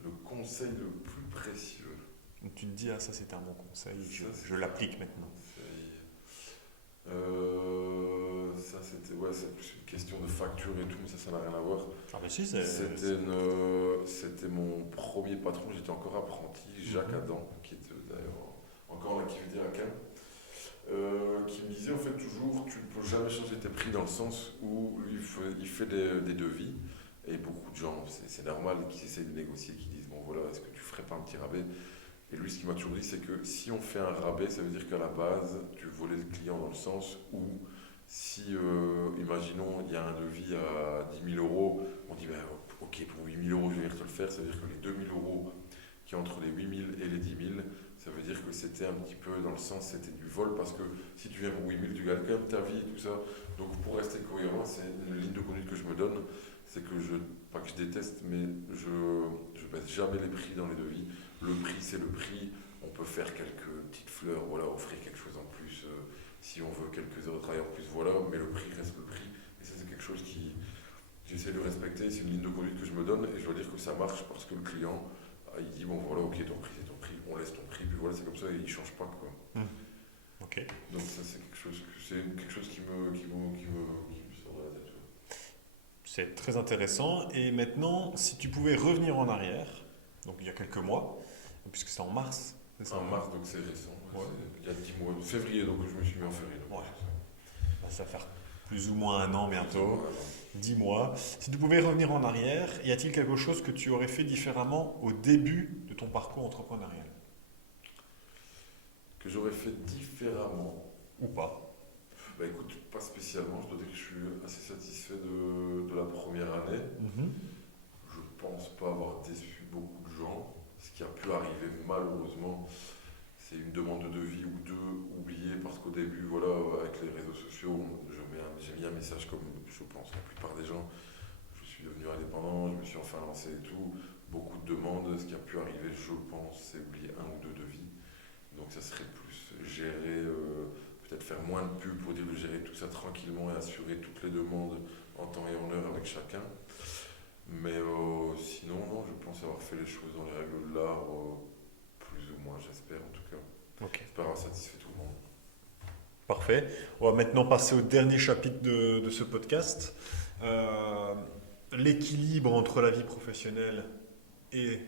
Le conseil le plus précieux. Donc tu te dis, ah ça c'était un bon conseil, je Ça, l'applique maintenant. Ça, c'était c'est plus une question de facture et tout, mais ça n'a rien à voir. Ah mais si, C'était mon premier patron, j'étais encore apprenti, Jacques Adam, qui est d'ailleurs encore en activité à Cannes, qui me disait en fait toujours, tu ne peux jamais changer tes prix dans le sens où lui, il fait des devis, et beaucoup de gens, c'est normal, qui essayent de négocier, qui disent, bon voilà, est-ce que tu ferais pas un petit rabais? Et lui, ce qu'il m'a toujours dit, c'est que si on fait un rabais, ça veut dire qu'à la base, tu volais le client dans le sens où, si, imaginons, il y a un devis à 10 000 euros, on dit, ben, ok, pour 8 000 euros, je vais venir te le faire, ça veut dire que les 2 000 euros qui est entre les 8 000 et les 10 000, ça veut dire que c'était un petit peu dans le sens, c'était du vol, parce que si tu viens pour 8 000, tu gagnes quand même ta vie et tout ça. Donc pour rester cohérent, c'est une ligne de conduite que je me donne, c'est que pas que je déteste, mais je baisse jamais les prix dans les devis. Le prix, c'est le prix. On peut faire quelques petites fleurs, voilà, offrir quelque chose en plus, si on veut quelques heures de travail en plus, voilà, mais le prix reste le prix. Et ça, c'est quelque chose qui, j'essaie de respecter, c'est une ligne de conduite que je me donne, et je dois dire que ça marche parce que le client, il dit, bon voilà, ok, ton prix, c'est ton prix, on laisse ton prix, puis voilà, c'est comme ça, et il ne change pas, quoi. Ok. Donc ça, c'est quelque chose qui me sort de la tête. C'est très intéressant. Et maintenant, si tu pouvais revenir en arrière, donc il y a quelques mois, puisque c'est en mars, c'est ça? En mars, donc c'est récent, Ouais. il y a 10 mois, février, donc je me suis mis en février. Donc, Ouais. Bah, ça va faire plus ou moins un an bientôt, Voilà. 10 mois. Si tu pouvais revenir en arrière, y a-t-il quelque chose que tu aurais fait différemment au début de ton parcours entrepreneurial? Que j'aurais fait différemment. Ou pas? Bah écoute, pas spécialement, je dois dire que je suis assez satisfait de la première année. Je pense pas avoir déçu beaucoup de gens. Ce qui a pu arriver malheureusement, c'est une demande de devis ou deux oubliée parce qu'au début, voilà, avec les réseaux sociaux, j'ai mis un message comme je pense la plupart des gens. Je suis devenu indépendant, je me suis enfin lancé et tout. Beaucoup de demandes, ce qui a pu arriver, je pense, c'est oublier un ou deux devis. Donc ça serait plus gérer, peut-être faire moins de pub pour dire de gérer tout ça tranquillement et assurer toutes les demandes en temps et en heure avec chacun. Mais sinon, non, je pense avoir fait les choses dans les règles de l'art, plus ou moins, j'espère en tout cas. Ok. J'espère avoir satisfait tout le monde. Parfait. On va maintenant passer au dernier chapitre de ce podcast. L'équilibre entre la vie professionnelle et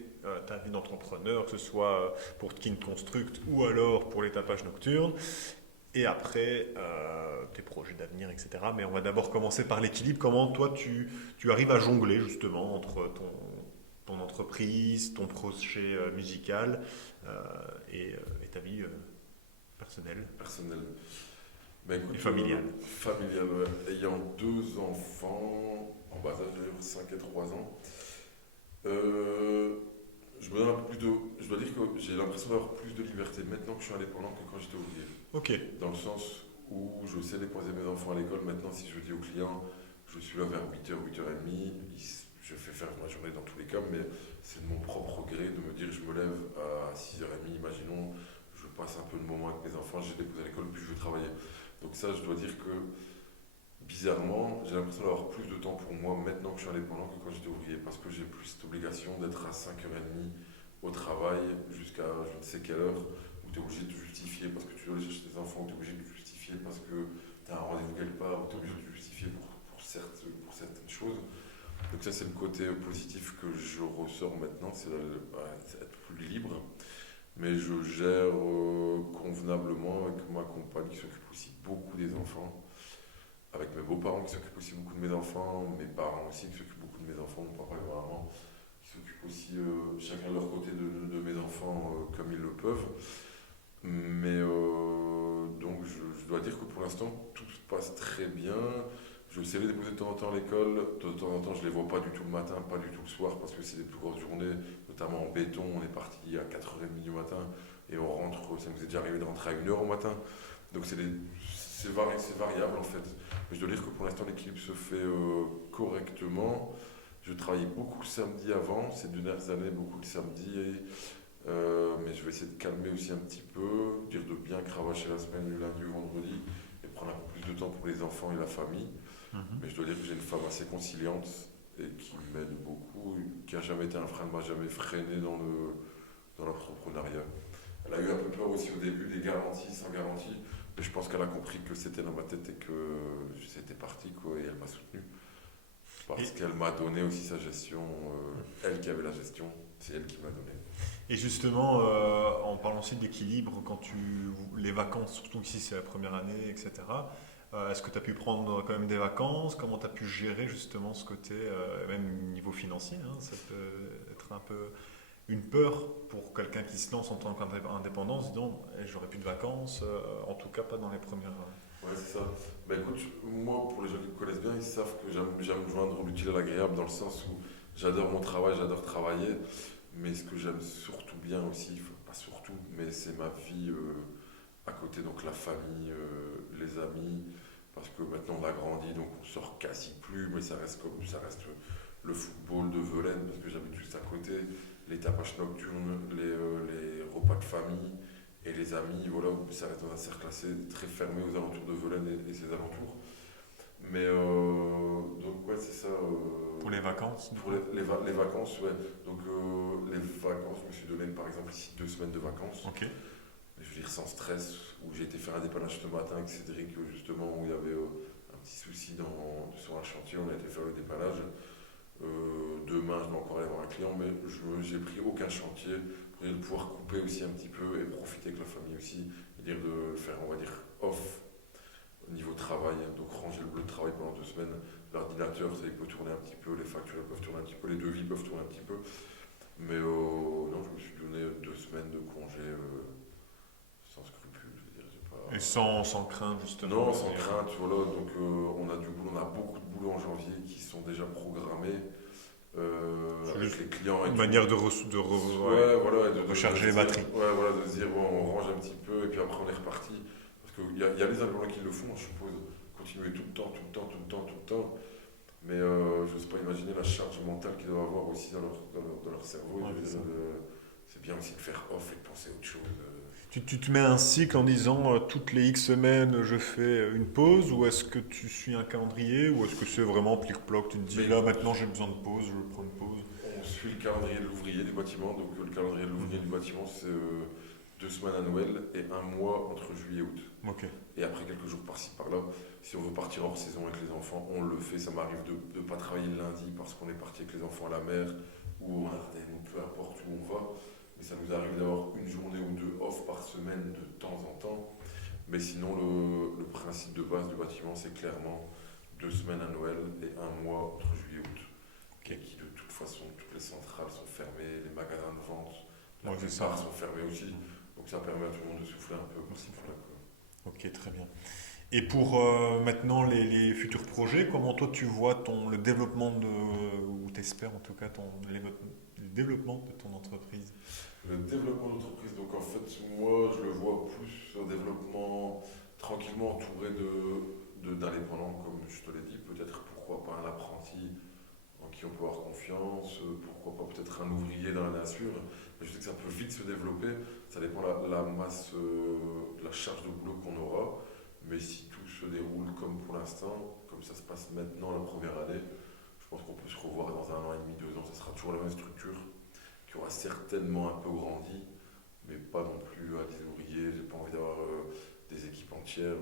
ta vie d'entrepreneur, que ce soit pour Kin Construct ou alors pour les tapages nocturnes. Et après, tes projets d'avenir, etc. Mais on va d'abord commencer par l'équilibre. Comment toi, tu arrives à jongler justement entre ton entreprise, ton projet musical et ta vie personnelle Personnel. Ben, écoute, et familiale. Familial, ouais. Ayant deux enfants, en bas âge de 5 et 3 ans, je me donne un peu plus de. Je dois dire que j'ai l'impression d'avoir plus de liberté maintenant que je suis indépendant que quand j'étais ouvrier. Ok. Dans le sens où je sais déposer mes enfants à l'école. Maintenant, si je dis au client, je suis là vers 8h, 8h30, je fais faire ma journée dans tous les cas, mais c'est de mon propre gré de me dire je me lève à 6h30, imaginons, je passe un peu de moment avec mes enfants, j'ai déposé à l'école, puis je vais travailler. Donc ça, je dois dire que bizarrement, j'ai l'impression d'avoir plus de temps pour moi maintenant que je suis indépendant que quand j'étais ouvrier, parce que j'ai plus cette obligation d'être à 5h30 au travail jusqu'à je ne sais quelle heure, où tu es obligé de te justifier parce que tu dois aller chercher tes enfants, où tu es obligé de te justifier parce que tu as un rendez-vous quelque part, où tu es obligé de te justifier pour certaines choses. Donc ça, c'est le côté positif que je ressors maintenant, c'est être plus libre. Mais je gère convenablement avec ma compagne qui s'occupe aussi beaucoup des enfants, avec mes beaux-parents qui s'occupent aussi beaucoup de mes enfants, mes parents aussi qui s'occupent beaucoup de mes enfants, mon papa et ma maman qui s'occupent aussi chacun de leur côté de mes enfants comme ils le peuvent. Mais donc je dois dire que pour l'instant tout se passe très bien. Je sais les déposer de temps en temps à l'école, de temps en temps je les vois pas du tout le matin, pas du tout le soir parce que c'est des plus grosses journées, notamment en béton. On est parti à 4h30 du matin et on rentre, ça nous est déjà arrivé de rentrer à 1h au matin. Donc c'est variable en fait. Mais je dois dire que pour l'instant l'équilibre se fait correctement. Je travaillais beaucoup le samedi avant, ces 2 dernières années, beaucoup le samedi. Mais je vais essayer de calmer aussi un petit peu, dire de bien cravacher la semaine du lundi au vendredi et prendre un peu plus de temps pour les enfants et la famille. Mais je dois dire que j'ai une femme assez conciliante et qui m'aide beaucoup, qui n'a jamais été un frein, ne m'a jamais freiné dans l'entrepreneuriat. Elle a eu un peu peur aussi au début des garanties, sans garantie, mais je pense qu'elle a compris que c'était dans ma tête et que c'était parti, quoi, et elle m'a soutenu. Parce qu'elle m'a donné aussi sa gestion, elle qui avait la gestion, c'est elle qui m'a donné. Et justement, en parlant aussi d'équilibre, les vacances, surtout ici c'est la première année, etc. Est-ce que tu as pu prendre quand même des vacances? Comment tu as pu gérer justement ce côté, même niveau financier, hein, ça peut être un peu une peur pour quelqu'un qui se lance en tant qu'indépendant, en se disant j'aurai plus de vacances, en tout cas pas dans les premières. Ouais, c'est ça. Bah écoute, moi, pour les gens qui me connaissent bien, ils savent que j'aime joindre l'utile à l'agréable dans le sens où j'adore mon travail, j'adore travailler, mais ce que j'aime surtout bien aussi, enfin, pas surtout, mais c'est ma vie à côté, donc la famille, les amis, parce que maintenant on a grandi, donc on sort quasi plus, mais ça reste le football de Velaine, parce que j'habite juste à côté, les tapages nocturnes, les repas de famille, et les amis, voilà, ça reste dans un cercle assez très fermé aux alentours de Velaine et ses alentours. Mais donc ouais, c'est ça. Pour les vacances? Pour les vacances, ouais. Donc les vacances, je me suis donné par exemple ici 2 semaines de vacances. Ok. Je veux dire sans stress, où j'ai été faire un dépannage ce matin avec Cédric, justement, où il y avait un petit souci sur un chantier, on a été faire le dépannage. Demain, je dois encore aller voir un client, mais j'ai pris aucun chantier pour pouvoir couper aussi un petit peu et profiter avec la famille aussi, et dire de le faire, on va dire, off au niveau travail, donc ranger le travail pendant 2 semaines. L'ordinateur, ça, il peut tourner un petit peu, les factures peuvent tourner un petit peu, les devis peuvent tourner un petit peu. Mais non, je me suis donné 2 semaines de congé sans scrupule, je veux dire, j'ai pas. Et sans crainte justement. Non, sans crainte, voilà. Donc on a du boulot, on a beaucoup de boulot en janvier qui sont déjà programmés avec les clients. Une manière Ouais, voilà, de recharger les dire, batteries. ouais, voilà, de se dire bon, on range un petit peu et puis après on est reparti. Parce qu'il y a les indépendants qui le font, je suppose, continuer tout le temps, tout le temps, tout le temps, tout le temps. Mais je n'ose pas imaginer la charge mentale qu'ils doivent avoir aussi dans leur cerveau. Ouais, C'est bien aussi de faire off et de penser à autre chose. Tu te mets un cycle en disant toutes les X semaines je fais une pause, ou est-ce que tu suis un calendrier, ou est-ce que c'est vraiment plic-ploc, tu te dis Mais là maintenant j'ai besoin de pause, je vais prendre une pause? on suit le calendrier de l'ouvrier du bâtiment. Donc le calendrier de l'ouvrier du bâtiment, c'est 2 semaines à Noël et un mois entre juillet et août. Ok. Et après quelques jours par-ci par-là, si on veut partir hors saison avec les enfants, on le fait. Ça m'arrive de ne pas travailler le lundi parce qu'on est parti avec les enfants à la mer ou en Ardennes ou peu importe où on va. Mais ça nous arrive d'avoir une journée ou deux off par semaine de temps en temps. Mais sinon, le principe de base du bâtiment, c'est clairement 2 semaines à Noël et un mois entre juillet et août. Ok. Qui de toute façon, toutes les centrales sont fermées, les magasins de vente, la Ouais, c'est plupart ça. sont fermés aussi. Donc ça permet à tout le monde de souffler un peu. Voilà, quoi. Ok, très bien. Et pour maintenant les futurs projets, comment toi tu vois le développement ou t'espères en tout cas le développement de ton entreprise? Le développement d'entreprise, donc en fait, moi, je le vois plus un développement tranquillement entouré d'indépendants, comme je te l'ai dit, peut-être pourquoi pas un apprenti en qui on peut avoir confiance, pourquoi pas peut-être un ouvrier dans la nature. Mais je sais que ça peut vite se développer, ça dépend de la masse, de la charge de boulot qu'on aura. Mais si tout se déroule comme pour l'instant, comme ça se passe maintenant la première année, je pense qu'on peut se revoir dans 1 an et demi, 2 ans, ça sera toujours la même structure, qui aura certainement un peu grandi, mais pas non plus à 10 ouvriers. J'ai pas envie d'avoir des équipes entières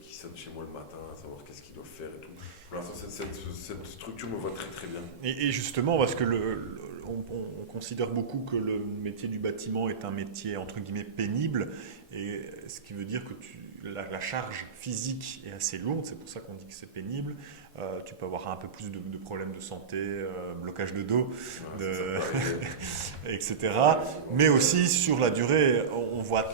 qui sonnent chez moi le matin à savoir qu'est-ce qu'ils doivent faire et tout. Pour l'instant, cette structure me va très très bien. Et justement, parce que on considère beaucoup que le métier du bâtiment est un métier entre guillemets pénible, et ce qui veut dire que la charge physique est assez lourde, c'est pour ça qu'on dit que c'est pénible. Tu peux avoir un peu plus de problèmes de santé, blocage de dos, Ouais, ça de, peut arriver. etc. Mais aussi sur la durée, on voit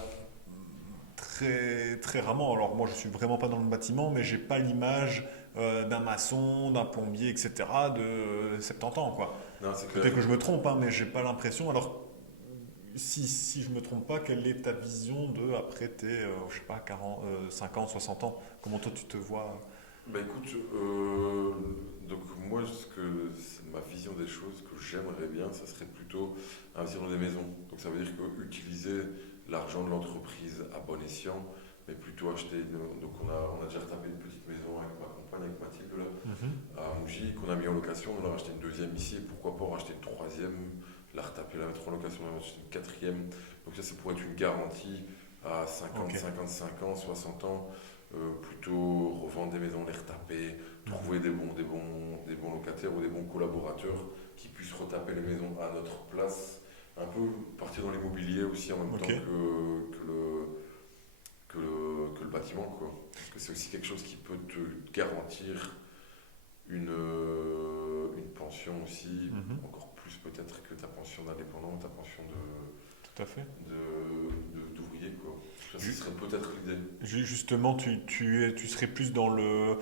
très, très rarement. Alors moi, je suis vraiment pas dans le bâtiment, mais j'ai pas l'image d'un maçon, d'un plombier, etc. de 70 ans, quoi. Non, c'est clair. Peut-être que je me trompe, hein, mais j'ai pas l'impression. Alors, si je me trompe pas, quelle est ta vision de après tes, je sais pas, 40, 50, 60 ans? Comment toi tu te vois? Bah écoute, donc moi, c'est ma vision des choses que j'aimerais bien, ça serait plutôt investir dans des maisons. Donc ça veut dire que utiliser l'argent de l'entreprise à bon escient, mais plutôt acheter. Donc on a déjà retapé une petite maison avec ma compagne, avec Mathilde là, Mhm. à Mougy, qu'on a mis en location. On a racheté une deuxième ici, et pourquoi pas en racheter une troisième, la retaper, la mettre en location, la mettre une quatrième. Donc ça pourrait être une garantie à 50, Ok. 55 ans, 60 ans. Plutôt revendre des maisons, les retaper, trouver des bons locataires ou des bons collaborateurs qui puissent retaper les maisons à notre place. Un peu partir dans l'immobilier aussi en même Ok. temps que le bâtiment, quoi. Parce que c'est aussi quelque chose qui peut te garantir une pension aussi, Mhm. encore plus peut-être que ta pension d'indépendant, ta pension Tout à fait. d'ouvrier, quoi. Ça, ce Ju- serait peut-être l'idée. Justement, tu serais plus dans le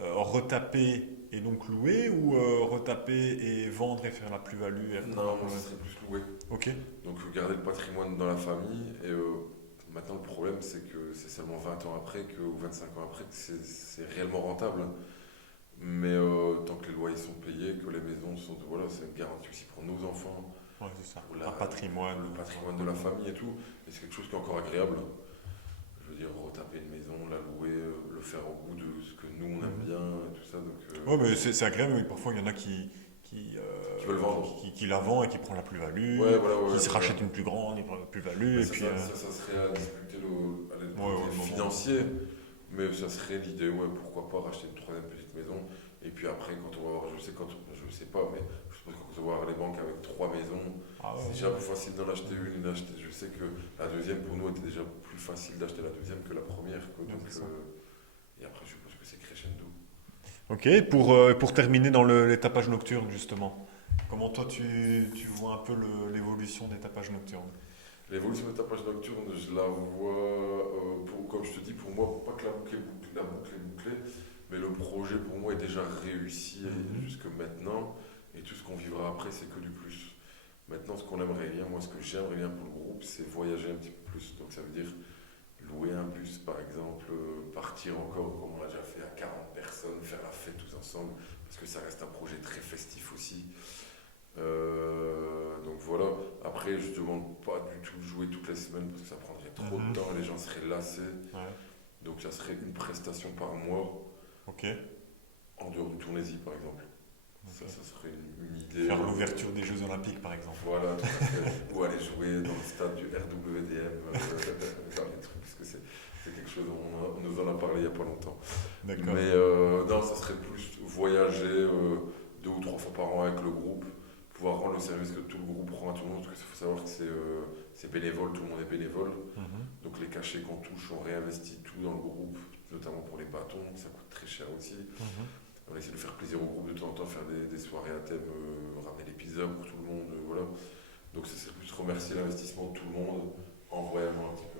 retaper et donc louer, ou retaper et vendre et faire la plus-value et après Non, moi, avoir ça serait plus loué. Ok. Donc, garder le patrimoine dans la famille. Et maintenant, le problème, c'est que c'est seulement 20 ans après, ou 25 ans après, que c'est réellement rentable. Mais tant que les loyers sont payés, que les maisons sont. Voilà, c'est une garantie aussi pour nos enfants, Ouais, c'est ça. pour Un patrimoine. le patrimoine de la famille et tout. Et c'est quelque chose qui est encore agréable. Je veux dire, retaper une maison, la louer, le faire au goût de ce que nous on aime Mhm. bien, et tout ça. Donc, Ouais, mais c'est agréable, mais parfois il y en a qui veulent vendre. qui la vend et qui prend la plus-value, Ouais, voilà, qui ouais, se voilà. rachète une plus grande, il prend la plus-value, Mais et puis. ça serait à discuter le Ouais, ouais, côté le moment. financier, mais ça serait l'idée, ouais, pourquoi pas racheter une troisième petite maison. Et puis après, quand on va avoir, je sais pas, mais je suppose que quand on va voir les banques avec 3 maisons, Ah c'est ouais. déjà plus facile d'en acheter une. Je sais que la deuxième, pour nous, était déjà plus facile d'acheter la deuxième que la première, quoi. Ouais, Donc, c'est ça. et après, je suppose que c'est crescendo. Ok, pour terminer dans les tapages nocturnes, justement, comment toi tu vois un peu l'évolution des tapages nocturnes? L'évolution des tapages nocturnes, je la vois, comme je te dis, pour moi, pas que la boucle est bouclée, mais le projet pour moi est déjà réussi Mhm. jusque maintenant, et tout ce qu'on vivra après, c'est que du plus. Maintenant, ce qu'on aimerait bien, moi, ce que j'aimerais bien pour le groupe, c'est voyager un petit peu plus. Donc, ça veut dire louer un bus, par exemple, partir encore, comme on l'a déjà fait, à 40 personnes, faire la fête tous ensemble, parce que ça reste un projet très festif aussi. Donc voilà, après je ne demande pas du tout de jouer toutes les semaines parce que ça prendrait trop de Mhm. temps et les gens seraient lassés. Ouais, Donc ça serait une prestation par mois ok. en dehors du Tournaisie par exemple. Ok. Ça serait une idée. Faire l'ouverture des Jeux Olympiques, par exemple. Voilà, tout à fait. Ou aller jouer dans le stade du RWDM, dans les trucs, parce que c'est quelque chose, on nous en a parlé il n'y a pas longtemps. D'accord. Mais non, ça serait plus voyager 2 ou 3 fois par an avec le groupe, pouvoir rendre le service que tout le groupe rend à tout le monde, parce qu'il faut savoir que c'est bénévole, tout le monde est bénévole. Mhm. Donc les cachets qu'on touche, on réinvestit tout dans le groupe, notamment pour les bâtons, ça coûte très cher aussi. Mhm. On essaie de faire plaisir au groupe de temps en temps, faire des soirées à thème, ramener des pizzas pour tout le monde, voilà. Donc ça serait plus remercier l'investissement de tout le monde en voyageant un petit peu.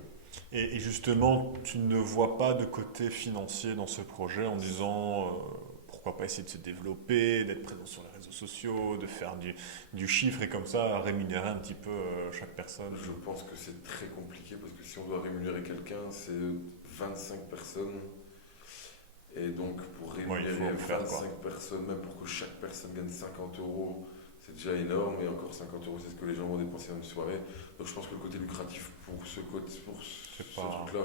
Et justement, tu ne vois pas de côté financier dans ce projet en disant pourquoi pas essayer de se développer, d'être présent sur les réseaux sociaux, de faire du chiffre et comme ça rémunérer un petit peu chaque personne. Je pense que c'est très compliqué parce que si on doit rémunérer quelqu'un, c'est 25 personnes. Et donc, pour Ouais, rémunérer il faut faire, 25 personnes, même pour que chaque personne gagne 50 euros, c'est déjà énorme. Et encore 50 euros, c'est ce que les gens vont dépenser dans une soirée. Donc, je pense que le côté lucratif pour ce pas... truc-là,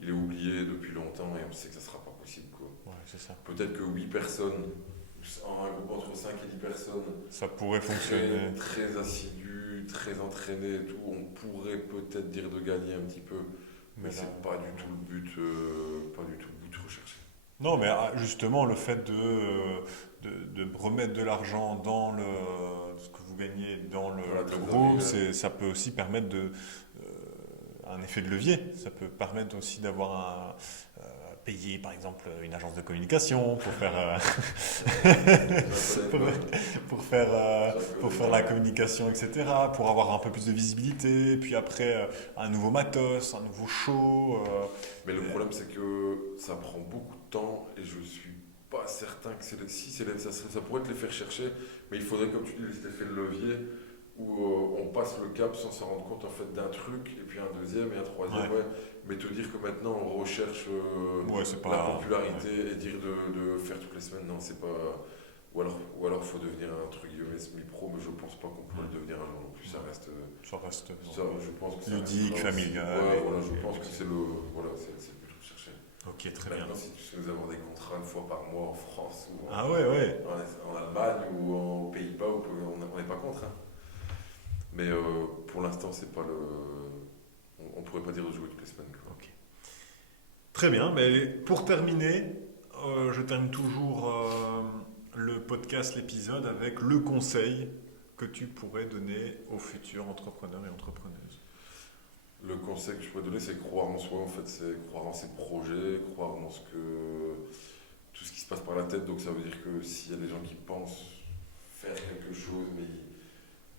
il est oublié depuis longtemps et on sait que ça sera pas possible, quoi. Ouais, c'est ça. Peut-être que 8 personnes, un groupe entre 5 et 10 personnes, Ça pourrait fonctionner. très assidus, très entraînés et tout, on pourrait peut-être dire de gagner un petit peu. Mais Mais là- c'est pas du tout le but, pas du tout le but recherché. Non, mais justement, le fait de remettre de l'argent dans ce que vous gagnez dans Dans la le trésorerie, groupe, ouais. ça peut aussi permettre un effet de levier. Ça peut permettre aussi d'avoir payer, par exemple, une agence de communication pour faire, pour, pour faire la communication, etc., pour avoir un peu plus de visibilité, puis après, un nouveau matos, un nouveau show. Mais le problème, c'est que ça prend beaucoup de temps et je suis pas certain que ça pourrait te les faire chercher, mais il faudrait, comme tu dis, cet effet de levier où on passe le cap sans s'en rendre compte en fait d'un truc, et puis un deuxième et un troisième, Ouais. ouais. Mais te dire que maintenant on recherche Ouais, c'est la pas... popularité et dire de faire toutes les semaines, non, c'est pas. Ou alors faut devenir un truc guillemets semi-pro, mais je pense pas qu'on pourrait le devenir un jour non plus. Ça reste. Ça reste Je pense que ça ludique, restera aussi. familial. Ouais, voilà, je pense que c'est le but recherché. Ok, très bien. Maintenant, si tu sais nous avoir des contrats une fois par mois en France ou Ah ouais, ouais. en Allemagne ou aux Pays-Bas, on n'est pas contre. Hein. Mais pour l'instant, c'est pas le. On pourrait pas dire de jouer toutes les semaines. Quoi. Ok. Très bien. Mais pour terminer, je termine toujours le podcast, l'épisode, avec le conseil que tu pourrais donner aux futurs entrepreneurs et entrepreneuses. Le conseil que je pourrais donner, c'est croire en soi, en fait, c'est croire en ses projets, croire en tout ce qui se passe par la tête. Donc ça veut dire que s'il y a des gens qui pensent faire quelque chose, mais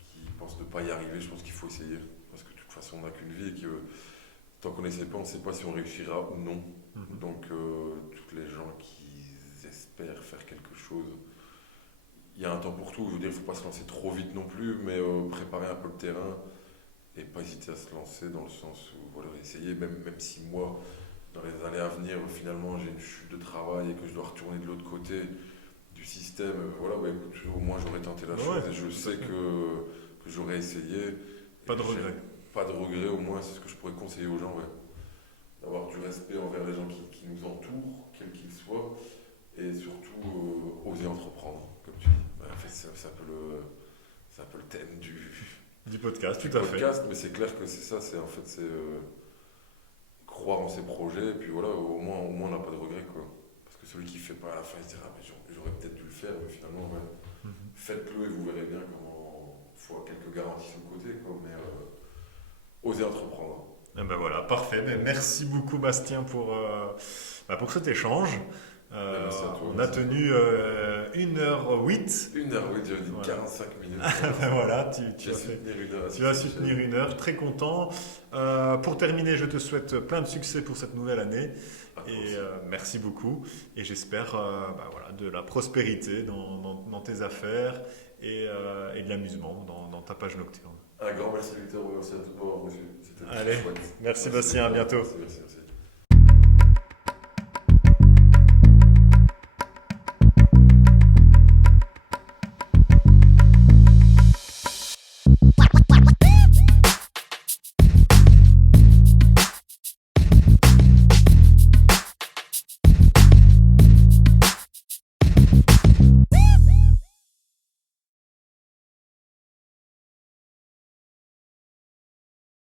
qui pensent ne pas y arriver, je pense qu'il faut essayer. Parce que de toute façon, on n'a qu'une vie et que tant qu'on n'essaie pas, on ne sait pas si on réussira ou non. Donc toutes les gens qui espèrent faire quelque chose, il y a un temps pour tout. Je veux dire, il ne faut pas se lancer trop vite non plus, mais préparer un peu le terrain. Et pas hésiter à se lancer dans le sens où, voilà, essayer, même si moi, dans les années à venir, finalement, j'ai une chute de travail et que je dois retourner de l'autre côté du système, voilà, bah, écoute, au moins j'aurais tenté la chose et je sais que j'aurais essayé. Pas de regret. Pas de regret, au moins, c'est ce que je pourrais conseiller aux gens, ouais. D'avoir du respect envers les gens qui nous entourent, quels qu'ils soient, et surtout oser entreprendre, comme tu dis. En fait, c'est un peu le thème Du podcast, du tout à fait. podcast, mais c'est clair que c'est ça, c'est croire en ses projets, et puis voilà, au moins on n'a pas de regrets, quoi. Parce que celui qui ne fait pas à la fin, il se dira, mais j'aurais peut-être dû le faire, mais finalement, ouais, faites-le et vous verrez bien comment il faut quelques garanties sur le côté, quoi, mais osez entreprendre. Eh ben voilà, parfait. Ben merci beaucoup, Bastien, pour cet échange. Merci à toi, On a tenu 1h08. 1h08, j'avais dit Voilà. 45 minutes. Ben voilà, Tu vas soutenir 1 heure, très content. Pour terminer, je te souhaite plein de succès pour cette nouvelle année. Et merci beaucoup. Et j'espère de la prospérité dans tes affaires et de l'amusement dans ta page nocturne. Un grand merci Victor, merci à tous de m'avoir reçu. C'était Allez, chouette. merci Bastien, à bientôt. Merci.